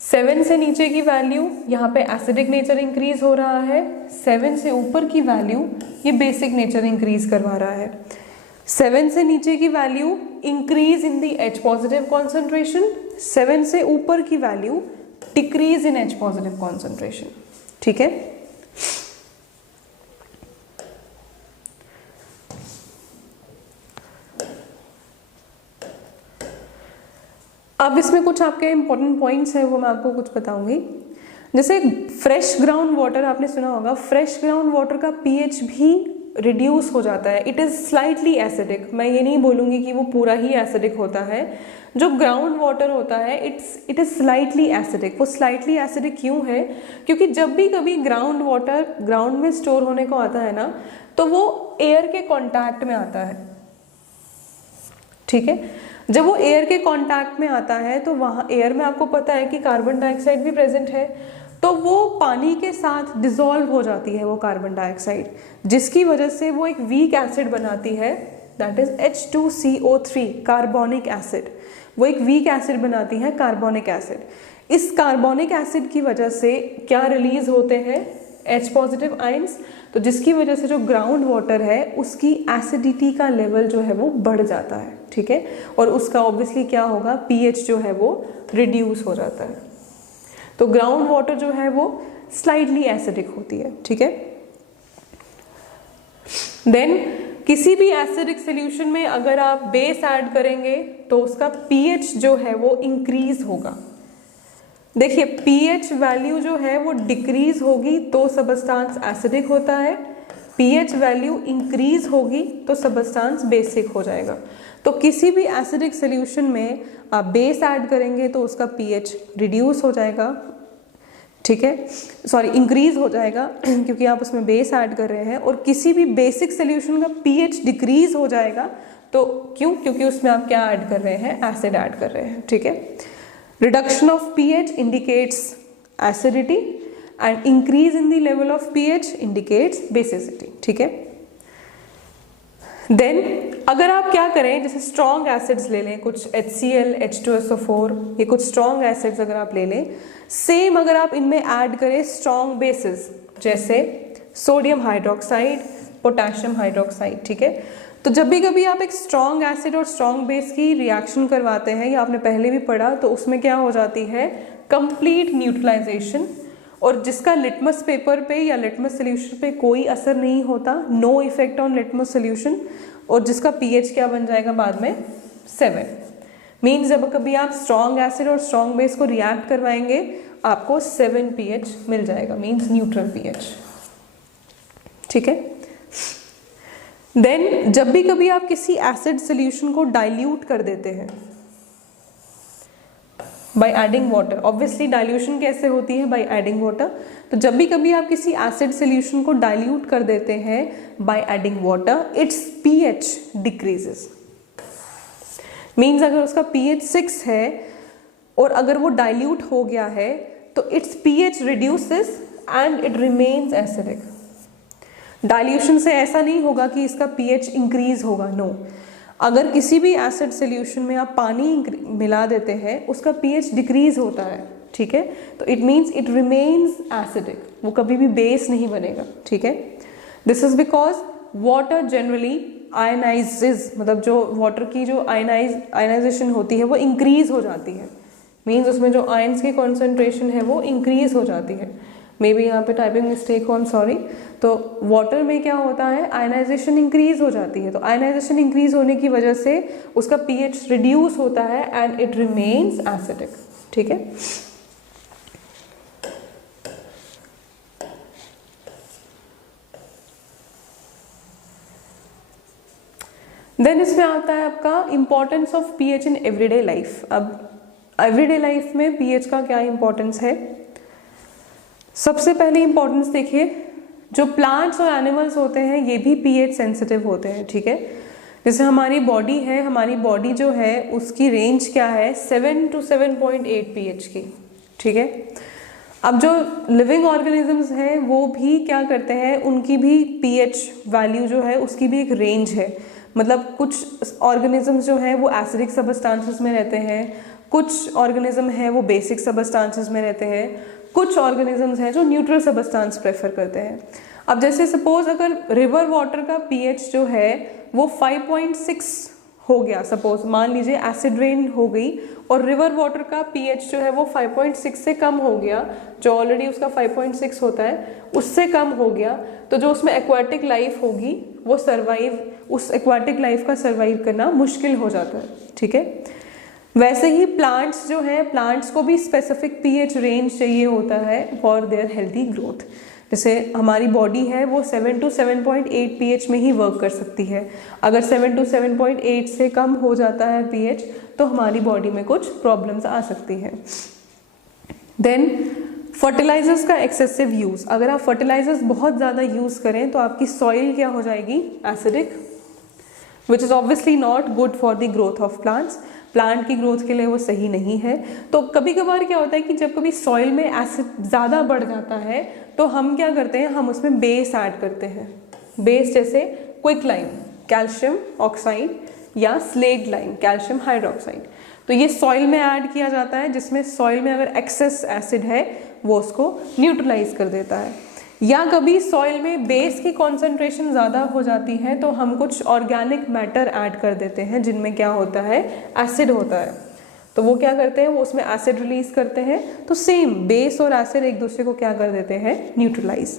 7 से नीचे की वैल्यू यहाँ पे एसिडिक नेचर इंक्रीज हो रहा है, 7 से ऊपर की वैल्यू ये बेसिक नेचर इंक्रीज करवा रहा है। 7 से नीचे की value increase in the H positive concentration, 7 से ऊपर की value decrease in H positive concentration. ठीक है, अब इसमें कुछ आपके इंपॉर्टेंट पॉइंट्स हैं वो मैं आपको कुछ बताऊंगी। जैसे फ्रेश ग्राउंड वाटर आपने सुना होगा, फ्रेश ग्राउंड वाटर का पीएच भी रिड्यूस हो जाता है, इट इज़ स्लाइटली एसिडिक। मैं ये नहीं बोलूँगी कि वो पूरा ही एसिडिक होता है। जो ग्राउंड वाटर होता है इट इज़ स्लाइटली एसिडिक। वो स्लाइटली एसिडिक क्यों है? क्योंकि जब भी कभी ग्राउंड वाटर ग्राउंड में स्टोर होने को आता है ना, तो वो एयर के कॉन्टैक्ट में आता है। ठीक है, जब वो एयर के कांटेक्ट में आता है तो वहाँ एयर में आपको पता है कि कार्बन डाइऑक्साइड भी प्रेजेंट है, तो वो पानी के साथ डिसॉल्व हो जाती है वो कार्बन डाइऑक्साइड, जिसकी वजह से वो एक वीक एसिड बनाती है, that is H2CO3 carbonic acid. वो एक वीक एसिड बनाती है कार्बोनिक एसिड। इस कार्बोनिक एसिड की वजह से क्या रिलीज होते हैं? H पॉजिटिव आयंस, तो जिसकी वजह से जो ग्राउंड वाटर है उसकी एसिडिटी का लेवल जो है वो बढ़ जाता है। ठीक है, और उसका ऑब्वियसली क्या होगा, पीएच जो है वो रिड्यूस हो जाता है। तो ग्राउंड वाटर जो है वो स्लाइटली एसिडिक होती है। ठीक है, देन किसी भी एसिडिक सॉल्यूशन में अगर आप बेस ऐड करेंगे तो उसका पीएच जो है वो इंक्रीज होगा। देखिए, पीएच वैल्यू जो है वो डिक्रीज होगी तो सबस्टांस एसिडिक होता है, पीएच वैल्यू इंक्रीज होगी तो सबस्टांस बेसिक हो जाएगा। तो किसी भी एसिडिक सॉल्यूशन में आप बेस ऐड करेंगे तो उसका पीएच रिड्यूस हो जाएगा। ठीक है, सॉरी इंक्रीज हो जाएगा क्योंकि आप उसमें बेस ऐड कर रहे हैं। और किसी भी बेसिक सॉल्यूशन का पीएच डिक्रीज हो जाएगा, तो क्यों? क्योंकि उसमें आप क्या ऐड कर रहे हैं? एसिड ऐड कर रहे हैं। ठीक है, reduction of pH indicates acidity and increase in the level of pH indicates basicity। ठीक है, देन अगर आप क्या करें, जैसे स्ट्रॉन्ग एसिड्स ले लें, कुछ HCl, H2SO4, ये कुछ स्ट्रॉन्ग एसिड्स अगर आप ले लें, सेम अगर आप इनमें ऐड करें स्ट्रॉन्ग बेसिस जैसे सोडियम हाइड्रोक्साइड, पोटेशियम हाइड्रोक्साइड। ठीक है, तो जब भी कभी आप एक स्ट्रॉन्ग एसिड और स्ट्रॉन्ग बेस की रिएक्शन करवाते हैं, या आपने पहले भी पढ़ा, तो उसमें क्या हो जाती है? Complete neutralisation. और जिसका लिटमस पेपर पे या लिटमस सोल्यूशन पे कोई असर नहीं होता, no effect on litmus solution, और जिसका पीएच क्या बन जाएगा बाद में? 7। मीन्स जब कभी आप स्ट्रॉन्ग एसिड और स्ट्रॉन्ग बेस को रिएक्ट करवाएंगे आपको 7 पीएच मिल जाएगा, मीन्स न्यूट्रल पीएच। ठीक है, देन जब भी कभी आप किसी एसिड सॉल्यूशन को डाइल्यूट कर देते हैं by adding water, obviously dilution कैसे होती है? By adding water. तो जब भी कभी आप किसी एसिड सॉल्यूशन को डाइल्यूट कर देते हैं by adding water, it's pH decreases. Means अगर उसका पीएच 6 है और अगर वो डाइल्यूट हो गया है तो it's pH reduces and it remains acidic. Dilution से ऐसा नहीं होगा कि इसका पीएच इंक्रीज होगा, नो। अगर किसी भी एसिड सॉल्यूशन में आप पानी मिला देते हैं उसका पीएच डिक्रीज होता है। ठीक है, तो it means it remains acidic, वो कभी भी बेस नहीं बनेगा। ठीक है, this is because water generally ionises, मतलब जो वाटर की जो आयनाइजेशन होती है वो इंक्रीज हो जाती है। मीन्स उसमें जो आयंस की कॉन्सेंट्रेशन है वो इंक्रीज हो जाती है। मे बी यहाँ पे टाइपिंग मिस्टेक हो, आई एम सॉरी। तो वाटर में क्या होता है? आयनाइजेशन इंक्रीज हो जाती है, तो आयनाइजेशन इंक्रीज होने की वजह से उसका पीएच रिड्यूस होता है एंड इट रिमेन्स एसिडिक। ठीक है, देन इसमें आता है आपका importance of pH in everyday life. अब एवरीडे लाइफ में पीएच का क्या इंपॉर्टेंस है? सबसे पहले इंपॉर्टेंस देखिए, जो प्लांट्स और एनिमल्स होते हैं ये भी पीएच सेंसिटिव होते हैं। ठीक है, जैसे हमारी बॉडी है, हमारी बॉडी जो है उसकी रेंज क्या है? 7 to 7.8 पीएच की। ठीक है, अब जो लिविंग ऑर्गेनिजम्स हैं वो भी क्या करते हैं, उनकी भी पीएच वैल्यू जो है उसकी भी एक रेंज है। मतलब कुछ ऑर्गेनिजम्स जो हैं वो एसिडिक सबस्टांसेस में रहते हैं, कुछ ऑर्गेनिज्म है वो बेसिक सबस्टांसेस में रहते हैं, कुछ ऑर्गेनिजम्स हैं जो न्यूट्रल सबस्टांस प्रेफर करते हैं। अब जैसे सपोज अगर रिवर वाटर का पीएच जो है वो 5.6 हो गया, सपोज मान लीजिए एसिड रेन हो गई और रिवर वाटर का पीएच जो है वो 5.6 से कम हो गया, जो ऑलरेडी उसका 5.6 होता है उससे कम हो गया, तो जो उसमें एक्वाटिक लाइफ होगी वो उस एक्वाटिक लाइफ का सर्वाइव करना मुश्किल हो जाता है, ठीक है। वैसे ही प्लांट्स जो हैं, प्लांट्स को भी स्पेसिफिक पीएच रेंज चाहिए होता है फॉर देयर हेल्दी ग्रोथ। जैसे हमारी बॉडी है वो 7 to 7.8 पीएच में ही वर्क कर सकती है। अगर 7 to 7.8 से कम हो जाता है पीएच तो हमारी बॉडी में कुछ प्रॉब्लम्स आ सकती हैं। देन फर्टिलाइजर्स का एक्सेसिव यूज़, अगर आप फर्टिलाइजर्स बहुत ज़्यादा यूज़ करें तो आपकी सॉइल क्या हो जाएगी, acidic, which is obviously not good for the growth of plants. Plant की ग्रोथ के लिए वो सही नहीं है। तो कभी कभार क्या होता है कि जब कभी सॉइल में एसिड ज़्यादा बढ़ जाता है तो हम क्या करते हैं, हम उसमें बेस ऐड करते हैं। बेस जैसे क्विक लाइम कैल्शियम ऑक्साइड या स्लेक्ड लाइम कैल्शियम हाइड्रोक्साइड, तो ये सॉइल में ऐड किया जाता है, जिसमें सॉइल में अगर एक्सेस एसिड है वो उसको न्यूट्रलाइज कर देता है। या कभी सॉइल में बेस की कॉन्सेंट्रेशन ज़्यादा हो जाती है तो हम कुछ ऑर्गेनिक मैटर ऐड कर देते हैं जिनमें क्या होता है, एसिड होता है, तो वो क्या करते हैं, वो उसमें एसिड रिलीज करते हैं। तो सेम बेस और एसिड एक दूसरे को क्या कर देते हैं, न्यूट्रलाइज।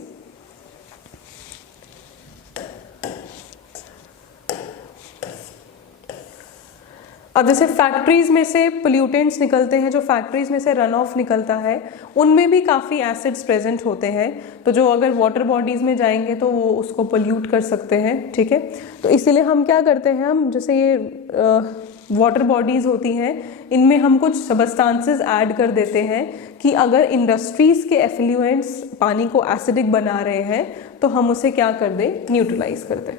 अब जैसे फैक्ट्रीज में से पोल्यूटेंट्स निकलते हैं, जो फैक्ट्रीज में से रन ऑफ निकलता है उनमें भी काफ़ी एसिड्स प्रेजेंट होते हैं, तो जो अगर वाटर बॉडीज़ में जाएंगे तो वो उसको पोल्यूट कर सकते हैं, ठीक है। तो इसीलिए हम क्या करते हैं, हम जैसे ये वाटर बॉडीज़ होती हैं इनमें हम कुछ सबस्टांसेस ऐड कर देते हैं कि अगर इंडस्ट्रीज़ के एफ्लुएंट्स पानी को एसिडिक बना रहे हैं तो हम उसे क्या कर दें, न्यूट्रलाइज कर दें।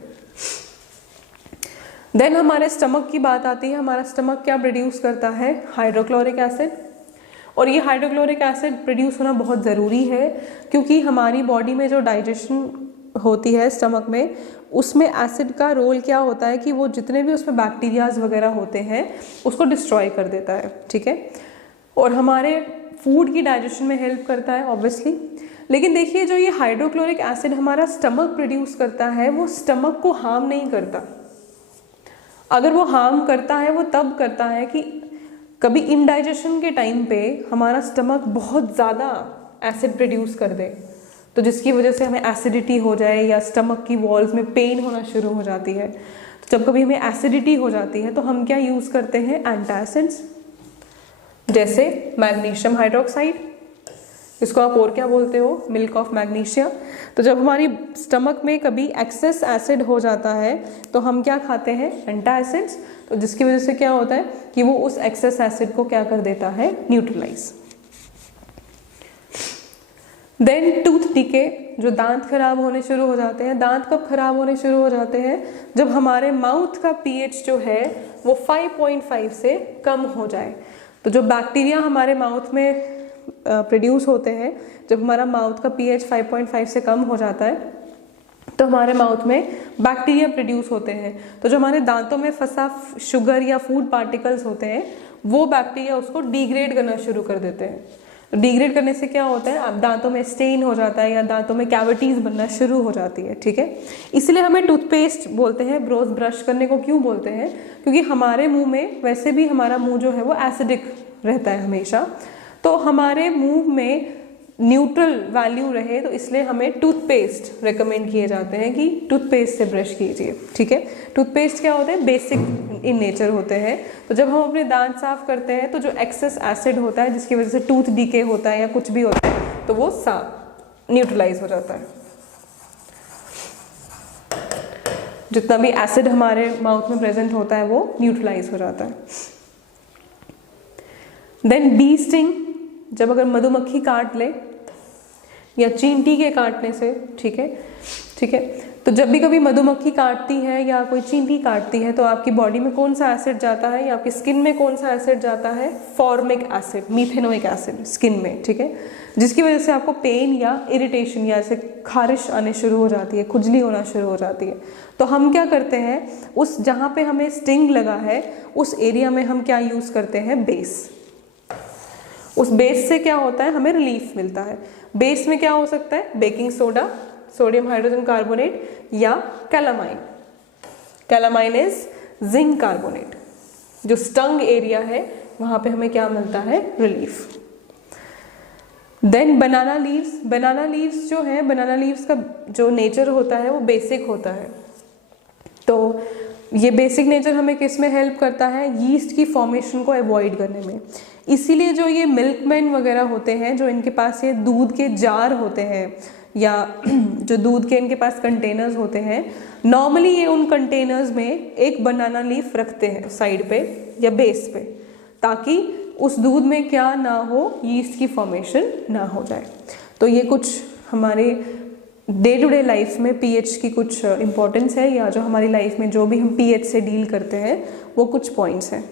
देन हमारे स्टमक की बात आती है। हमारा स्टमक क्या प्रोड्यूस करता है, हाइड्रोक्लोरिक एसिड, और ये हाइड्रोक्लोरिक एसिड प्रोड्यूस होना बहुत ज़रूरी है क्योंकि हमारी बॉडी में जो डाइजेशन होती है स्टमक में, उसमें एसिड का रोल क्या होता है कि वो जितने भी उसमें बैक्टीरियाज वगैरह होते हैं उसको डिस्ट्रॉय कर देता है, ठीक है, और हमारे फूड की डाइजेशन में हेल्प करता है ऑब्वियसली। लेकिन देखिए जो ये हाइड्रोक्लोरिक एसिड हमारा स्टमक प्रोड्यूस करता है वो स्टमक को हार्म नहीं करता। अगर वो हार्म करता है वो तब करता है कि कभी इंडाइजेशन के टाइम पे हमारा स्टमक बहुत ज़्यादा एसिड प्रोड्यूस कर दे, तो जिसकी वजह से हमें एसिडिटी हो जाए या स्टमक की वॉल्स में पेन होना शुरू हो जाती है। तो जब कभी हमें एसिडिटी हो जाती है तो हम क्या यूज़ करते हैं, एंटासिड्स, जैसे मैग्नीशियम हाइड्रोक्साइड, इसको आप और क्या बोलते हो, मिल्क ऑफ मैग्नीशिया। तो जब हमारी स्टमक में कभी एक्सेस एसिड हो जाता है तो हम क्या खाते हैं, एंटासिड्स, तो जिसकी वजह से क्या होता है कि वो उस एक्सेस एसिड को क्या कर देता है, न्यूट्रलाइज। देन टूथ डिके, जो दांत खराब होने शुरू हो जाते हैं। दांत कब खराब होने शुरू हो जाते हैं, जब हमारे माउथ का पीएच जो है वो 5.5 से कम हो जाए। तो जो बैक्टीरिया हमारे माउथ में प्रोड्यूस होते हैं, जब हमारा माउथ का पीएच 5.5 से कम हो जाता है तो हमारे माउथ में बैक्टीरिया प्रोड्यूस होते हैं। तो जो हमारे दांतों में फंसा शुगर या फूड पार्टिकल्स होते हैं वो बैक्टीरिया उसको डिग्रेड करना शुरू कर देते हैं। डिग्रेड करने से क्या होता है, अब दांतों में स्टेन हो जाता है या दांतों में कैविटीज बनना शुरू हो जाती है, ठीक है। इसलिए हमें टूथपेस्ट बोलते हैं, ब्रश करने को क्यों बोलते हैं, क्योंकि हमारे मुंह में वैसे भी हमारा मुंह जो है वो एसिडिक रहता है हमेशा, तो हमारे मुंह में न्यूट्रल वैल्यू रहे, तो इसलिए हमें टूथपेस्ट रेकमेंड किए जाते हैं कि टूथपेस्ट से ब्रश कीजिए, ठीक है। टूथपेस्ट क्या होते हैं, बेसिक इन नेचर होते हैं। तो जब हम अपने दांत साफ करते हैं तो जो एक्सेस एसिड होता है जिसकी वजह से टूथ डीके होता है या कुछ भी होता है तो वो न्यूट्रलाइज हो जाता है। जितना भी एसिड हमारे माउथ में प्रेजेंट होता है वो न्यूट्रलाइज हो जाता है। देन बी स्टिंग, जब अगर मधुमक्खी काट ले या चींटी के काटने से, ठीक है, तो जब भी कभी मधुमक्खी काटती है या कोई चींटी काटती है तो आपकी बॉडी में कौन सा एसिड जाता है या आपकी स्किन में कौन सा एसिड जाता है? Formic acid, methanoic acid skin में, ठीक है, जिसकी वजह से आपको पेन या इरिटेशन या ऐसे खारिश आने शुरू हो जाती है, खुजली होना शुरू हो जाती है। तो हम क्या करते हैं, उस जहाँ पे हमें स्टिंग लगा है उस एरिया में हम क्या यूज़ करते हैं? बेस। उस बेस से क्या होता है? हमें रिलीफ मिलता है। बेस में क्या हो सकता है? Baking soda, sodium hydrogen carbonate या calamine. Calamine is zinc carbonate. जो स्टंग एरिया है वहां पे हमें क्या मिलता है? Relief. Then banana leaves. Banana leaves जो है, बनाना लीव्स का जो नेचर होता है वो बेसिक होता है। तो ये बेसिक नेचर हमें किस में हेल्प करता है? यीस्ट की फॉर्मेशन को अवॉइड करने में। इसीलिए जो ये मिल्कमैन वगैरह होते हैं, जो इनके पास ये दूध के जार होते हैं या जो दूध के इनके पास कंटेनर्स होते हैं, नॉर्मली ये उन कंटेनर्स में एक बनाना लीफ रखते हैं साइड पे या बेस पे, ताकि उस दूध में क्या ना हो? यीस्ट की फॉर्मेशन ना हो जाए। तो ये कुछ हमारे डे टू डे लाइफ में पीएच की कुछ इंपॉर्टेंस है, या जो हमारी लाइफ में जो भी हम पीएच से डील करते हैं वो कुछ पॉइंट्स हैं।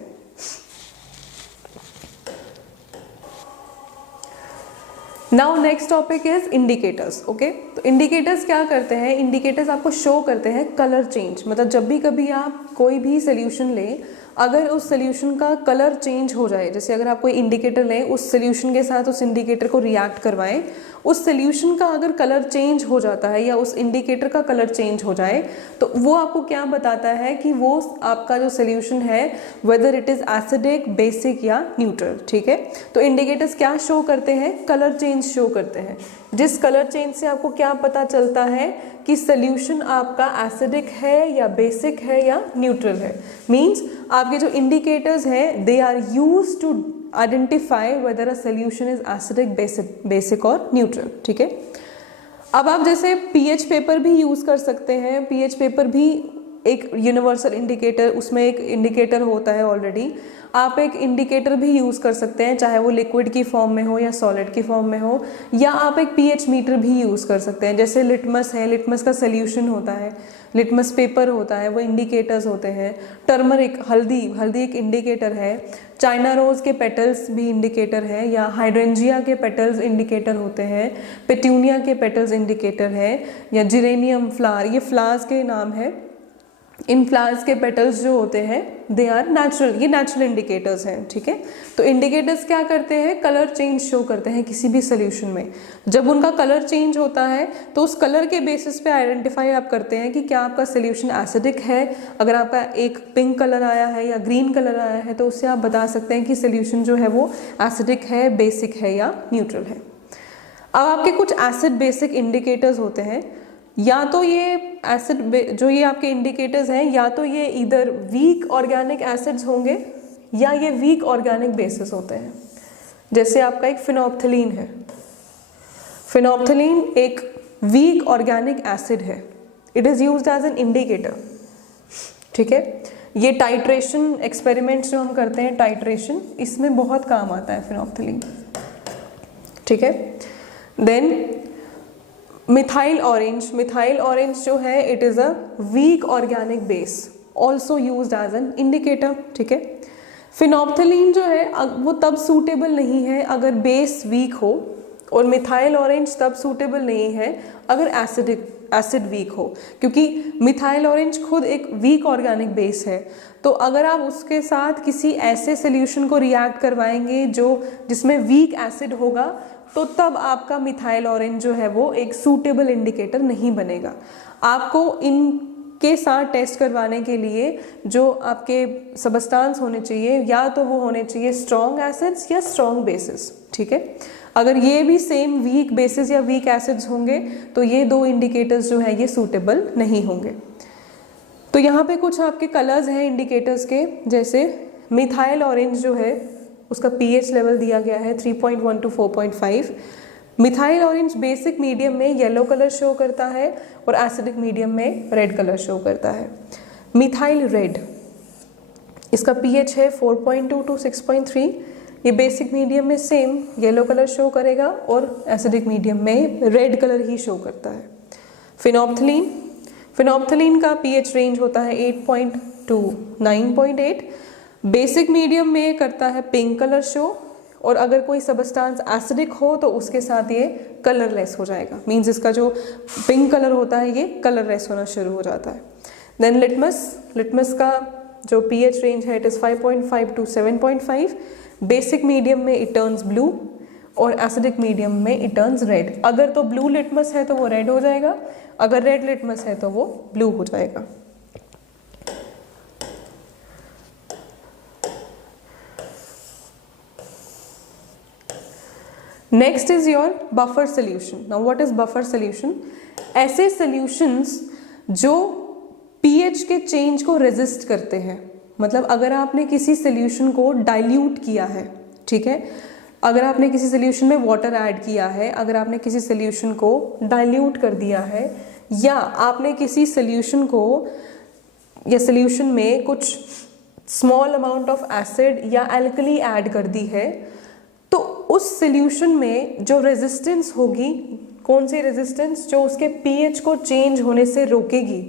Now next topic is indicators. Okay, तो इंडिकेटर्स क्या करते हैं? इंडिकेटर्स आपको शो करते हैं कलर चेंज। मतलब जब भी कभी आप कोई भी सोल्यूशन लें, अगर उस सोल्यूशन का कलर चेंज हो जाए, जैसे अगर आप कोई इंडिकेटर लें, उस सोल्यूशन के साथ उस इंडिकेटर को रिएक्ट करवाएं, उस सोल्यूशन का अगर कलर चेंज हो जाता है या उस इंडिकेटर का कलर चेंज हो जाए, तो वो आपको क्या बताता है कि वो आपका जो सोल्यूशन है whether it is acidic, basic या न्यूट्रल। ठीक है, तो इंडिकेटर्स क्या शो करते हैं? कलर चेंज शो करते हैं। जिस कलर चेंज से आपको क्या पता चलता है कि सोल्यूशन आपका एसिडिक है या बेसिक है या न्यूट्रल है। मीन्स आपके जो इंडिकेटर्स हैं they are used to identify whether a solution is acidic, basic और न्यूट्रल। ठीक है, अब आप जैसे पीएच पेपर भी यूज कर सकते हैं। पीएच पेपर भी एक यूनिवर्सल इंडिकेटर, उसमें एक इंडिकेटर होता है ऑलरेडी। आप एक इंडिकेटर भी यूज़ कर सकते हैं, चाहे वो लिक्विड की फॉर्म में हो या सॉलिड की फॉर्म में हो, या आप एक पीएच मीटर भी यूज़ कर सकते हैं। जैसे लिटमस है, लिटमस का सोल्यूशन होता है, लिटमस पेपर होता है, वो इंडिकेटर्स होते हैं। टर्मरिक, हल्दी एक इंडिकेटर है। चाइना रोज के पेटल्स भी इंडिकेटर है, या हाइड्रेंजिया के पेटल्स इंडिकेटर होते हैं। पेट्यूनिया के पेटल्स इंडिकेटर है, या जिरेनियम फ्लावर, ये फ्लावर्स के नाम है। इन फ्लावर्स के पेटल्स जो होते हैं दे आर नेचुरल, ये नेचुरल इंडिकेटर्स हैं। ठीक है, तो इंडिकेटर्स क्या करते हैं? कलर चेंज शो करते हैं किसी भी सोल्यूशन में। जब उनका कलर चेंज होता है तो उस कलर के बेसिस पे आइडेंटिफाई आप करते हैं कि क्या आपका सोल्यूशन एसिडिक है। अगर आपका एक पिंक कलर आया है या ग्रीन कलर आया है तो उससे आप बता सकते हैं कि सोल्यूशन जो है वो एसिडिक है, बेसिक है या न्यूट्रल है। अब आपके कुछ एसिड बेसिक इंडिकेटर्स होते हैं। या तो ये एसिड जो ये आपके इंडिकेटर्स हैं, या तो ये इधर वीक ऑर्गेनिक एसिड्स होंगे या ये वीक ऑर्गेनिक बेसिस होते हैं। जैसे आपका एक फिनोप्थिलीन है। फिनोप्थिलीन एक वीक ऑर्गेनिक एसिड है। It is used as an indicator. ठीक है, ये टाइट्रेशन एक्सपेरिमेंट्स जो हम करते हैं, टाइट्रेशन, इसमें बहुत काम आता है फिनोप्थिलीन। ठीक है, then methyl orange. Methyl orange जो है it is a weak organic base, also used as an indicator. ठीक है, फिनोप्थिलीन जो है वो तब सूटेबल नहीं है अगर बेस वीक हो, और मिथाइल ऑरेंज तब सूटेबल नहीं है अगर एसिड वीक हो, क्योंकि मिथाइल ऑरेंज खुद एक वीक ऑर्गेनिक बेस है। तो अगर आप उसके साथ किसी ऐसे सोल्यूशन को रिएक्ट करवाएंगे जिसमें वीक एसिड होगा, तो तब आपका मिथाइल ऑरेंज जो है वो एक सूटेबल इंडिकेटर नहीं बनेगा। आपको इनके साथ टेस्ट करवाने के लिए जो आपके सबस्टांस होने चाहिए, या तो वो होने चाहिए स्ट्रॉन्ग एसिड्स या स्ट्रॉन्ग बेसिस। ठीक है, अगर ये भी सेम वीक बेसिस या वीक एसिड्स होंगे तो ये दो इंडिकेटर्स जो है ये सूटेबल नहीं होंगे। तो यहाँ पे कुछ आपके कलर्स हैं इंडिकेटर्स के, जैसे मिथाइल ऑरेंज जो है उसका पीएच लेवल दिया गया है 3.1 to 4.5। Methyl orange basic medium में येलो कलर शो करता है और एसिडिक मीडियम में रेड कलर शो करता है। मिथाइल रेड, इसका पीएच है 4.2 to 6.3। ये बेसिक मीडियम में सेम येलो कलर शो करेगा और एसिडिक मीडियम में रेड कलर ही शो करता है। फिनोप्थिलीन, फिनोप्थलीन का pH रेंज होता है 8.2 to 9.8। बेसिक मीडियम में करता है पिंक कलर शो, और अगर कोई सबस्टांस एसिडिक हो तो उसके साथ ये कलरलेस हो जाएगा, मींस इसका जो पिंक कलर होता है ये कलरलेस होना शुरू हो जाता है। देन लिटमस का जो pH रेंज है it is 5.5 to 7.5। Basic medium में इट टर्न्स ब्लू और एसिडिक मीडियम में इट टर्न्स रेड। अगर तो ब्लू लिटमस है तो वो रेड हो जाएगा, अगर रेड लिटमस है तो वो ब्लू हो जाएगा। Next is your buffer solution. Now what is buffer solution? ऐसे सॉल्यूशंस जो pH के चेंज को रेजिस्ट करते हैं। मतलब अगर आपने किसी सोल्यूशन को डाइल्यूट किया है, ठीक है, अगर आपने किसी सोल्यूशन में वाटर ऐड किया है, अगर आपने किसी सोल्यूशन को डाइल्यूट कर दिया है, या आपने किसी सोल्यूशन को या सोल्यूशन में कुछ स्मॉल अमाउंट ऑफ एसिड या एल्कली ऐड कर दी है, तो उस सोल्यूशन में जो रेजिस्टेंस होगी, कौन सी रेजिस्टेंस? जो उसके pH को चेंज होने से रोकेगी,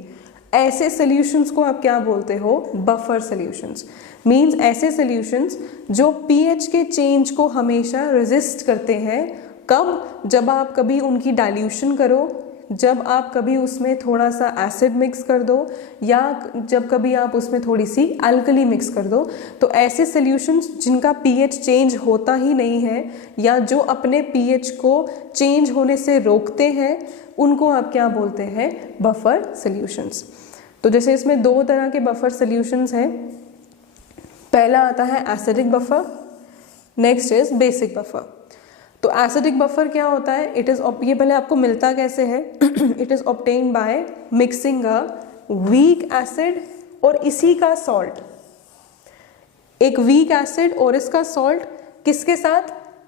ऐसे सॉल्यूशंस को आप क्या बोलते हो? Buffer solutions. मींस ऐसे सॉल्यूशंस जो pH के चेंज को हमेशा रेजिस्ट करते हैं। कब? जब आप कभी उनकी डाइल्यूशन करो, जब आप कभी उसमें थोड़ा सा एसिड मिक्स कर दो, या जब कभी आप उसमें थोड़ी सी अल्कली मिक्स कर दो। तो ऐसे सॉल्यूशंस जिनका pH चेंज होता ही नहीं है, या जो अपने pH को चेंज होने से रोकते हैं, उनको आप क्या बोलते हैं? Buffer solutions. तो जैसे इसमें दो तरह के बफर सॉल्यूशंस हैं। पहला आता है acidic buffer, next is basic buffer. तो एसिडिक बफर क्या होता है? इट इज, ये पहले आपको मिलता कैसे है? It is obtained by mixing a week acid और इसी का सॉल्ट। एक वीक एसिड और इसका सॉल्ट किसके साथ?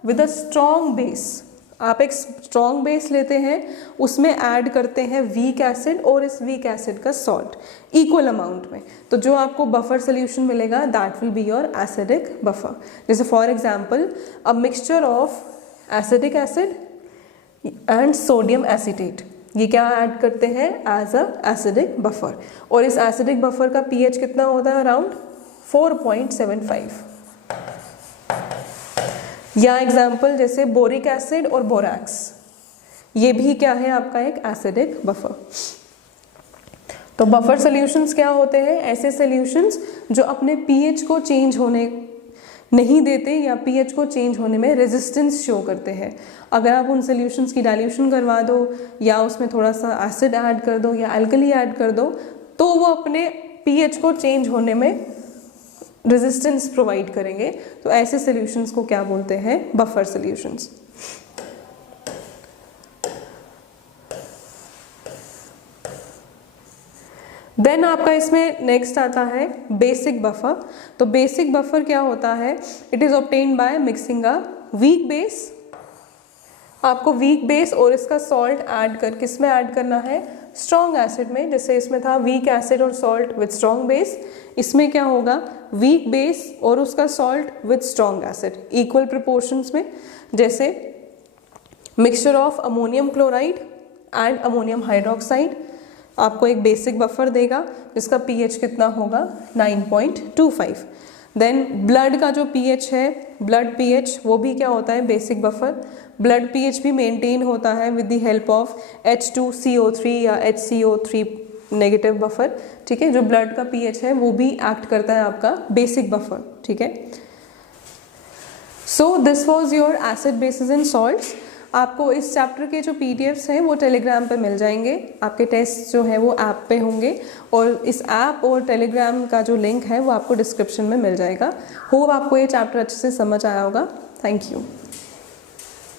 With a strong base. आप एक स्ट्रॉन्ग बेस लेते हैं, उसमें ऐड करते हैं वीक एसिड और इस वीक एसिड का सॉल्ट इक्वल अमाउंट में। तो जो आपको बफर सोल्यूशन मिलेगा that will be your acidic buffer. जैसे for example a mixture of acidic acid and sodium acetate, ये क्या ऐड करते हैं? As a acidic buffer. और इस एसिडिक बफर का pH कितना होता है? अराउंड 4.75। या एग्जाम्पल जैसे बोरिक एसिड और बोरैक्स, ये भी क्या है? आपका एक एसिडिक बफर। तो बफर सॉल्यूशंस क्या होते हैं? ऐसे सॉल्यूशंस जो अपने pH को चेंज होने नहीं देते या pH को चेंज होने में रेजिस्टेंस शो करते हैं। अगर आप उन सॉल्यूशंस की डाइल्यूशन करवा दो, या उसमें थोड़ा सा एसिड ऐड कर दो, या अल्कली ऐड कर दो, तो वो अपने pH को चेंज होने में रेजिस्टेंस प्रोवाइड करेंगे। तो ऐसे सॉल्यूशंस को क्या बोलते हैं? Buffer solutions. देन आपका इसमें नेक्स्ट आता है बेसिक बफर। तो बेसिक बफर क्या होता है? It is obtained by mixing a weak base. आपको वीक बेस और इसका सॉल्ट ऐड कर किस में ऐड करना है? स्ट्रॉन्ग एसिड में। जैसे इसमें था वीक एसिड और सॉल्ट विद स्ट्रॉन्ग बेस, इसमें क्या होगा? वीक बेस और उसका salt with strong acid equal proportions में। जैसे mixture of ammonium chloride and ammonium hydroxide आपको एक बेसिक बफर देगा जिसका pH कितना होगा? 9.25। देन ब्लड का जो pH है, ब्लड pH, वो भी क्या होता है? Basic buffer. ब्लड pH भी मेंटेन होता है with the help of H2CO3 या HCO3 नेगेटिव बफर। ठीक है, जो ब्लड का pH है वो भी एक्ट करता है आपका बेसिक बफर। ठीक है, so this was your acid basis and salts. आपको इस चैप्टर के जो PDFs हैं वो टेलीग्राम पे मिल जाएंगे। आपके टेस्ट जो है वो ऐप पे होंगे, और इस ऐप और टेलीग्राम का जो लिंक है वो आपको डिस्क्रिप्शन में मिल जाएगा। होप आपको ये चैप्टर अच्छे से समझ आया होगा। Thank you.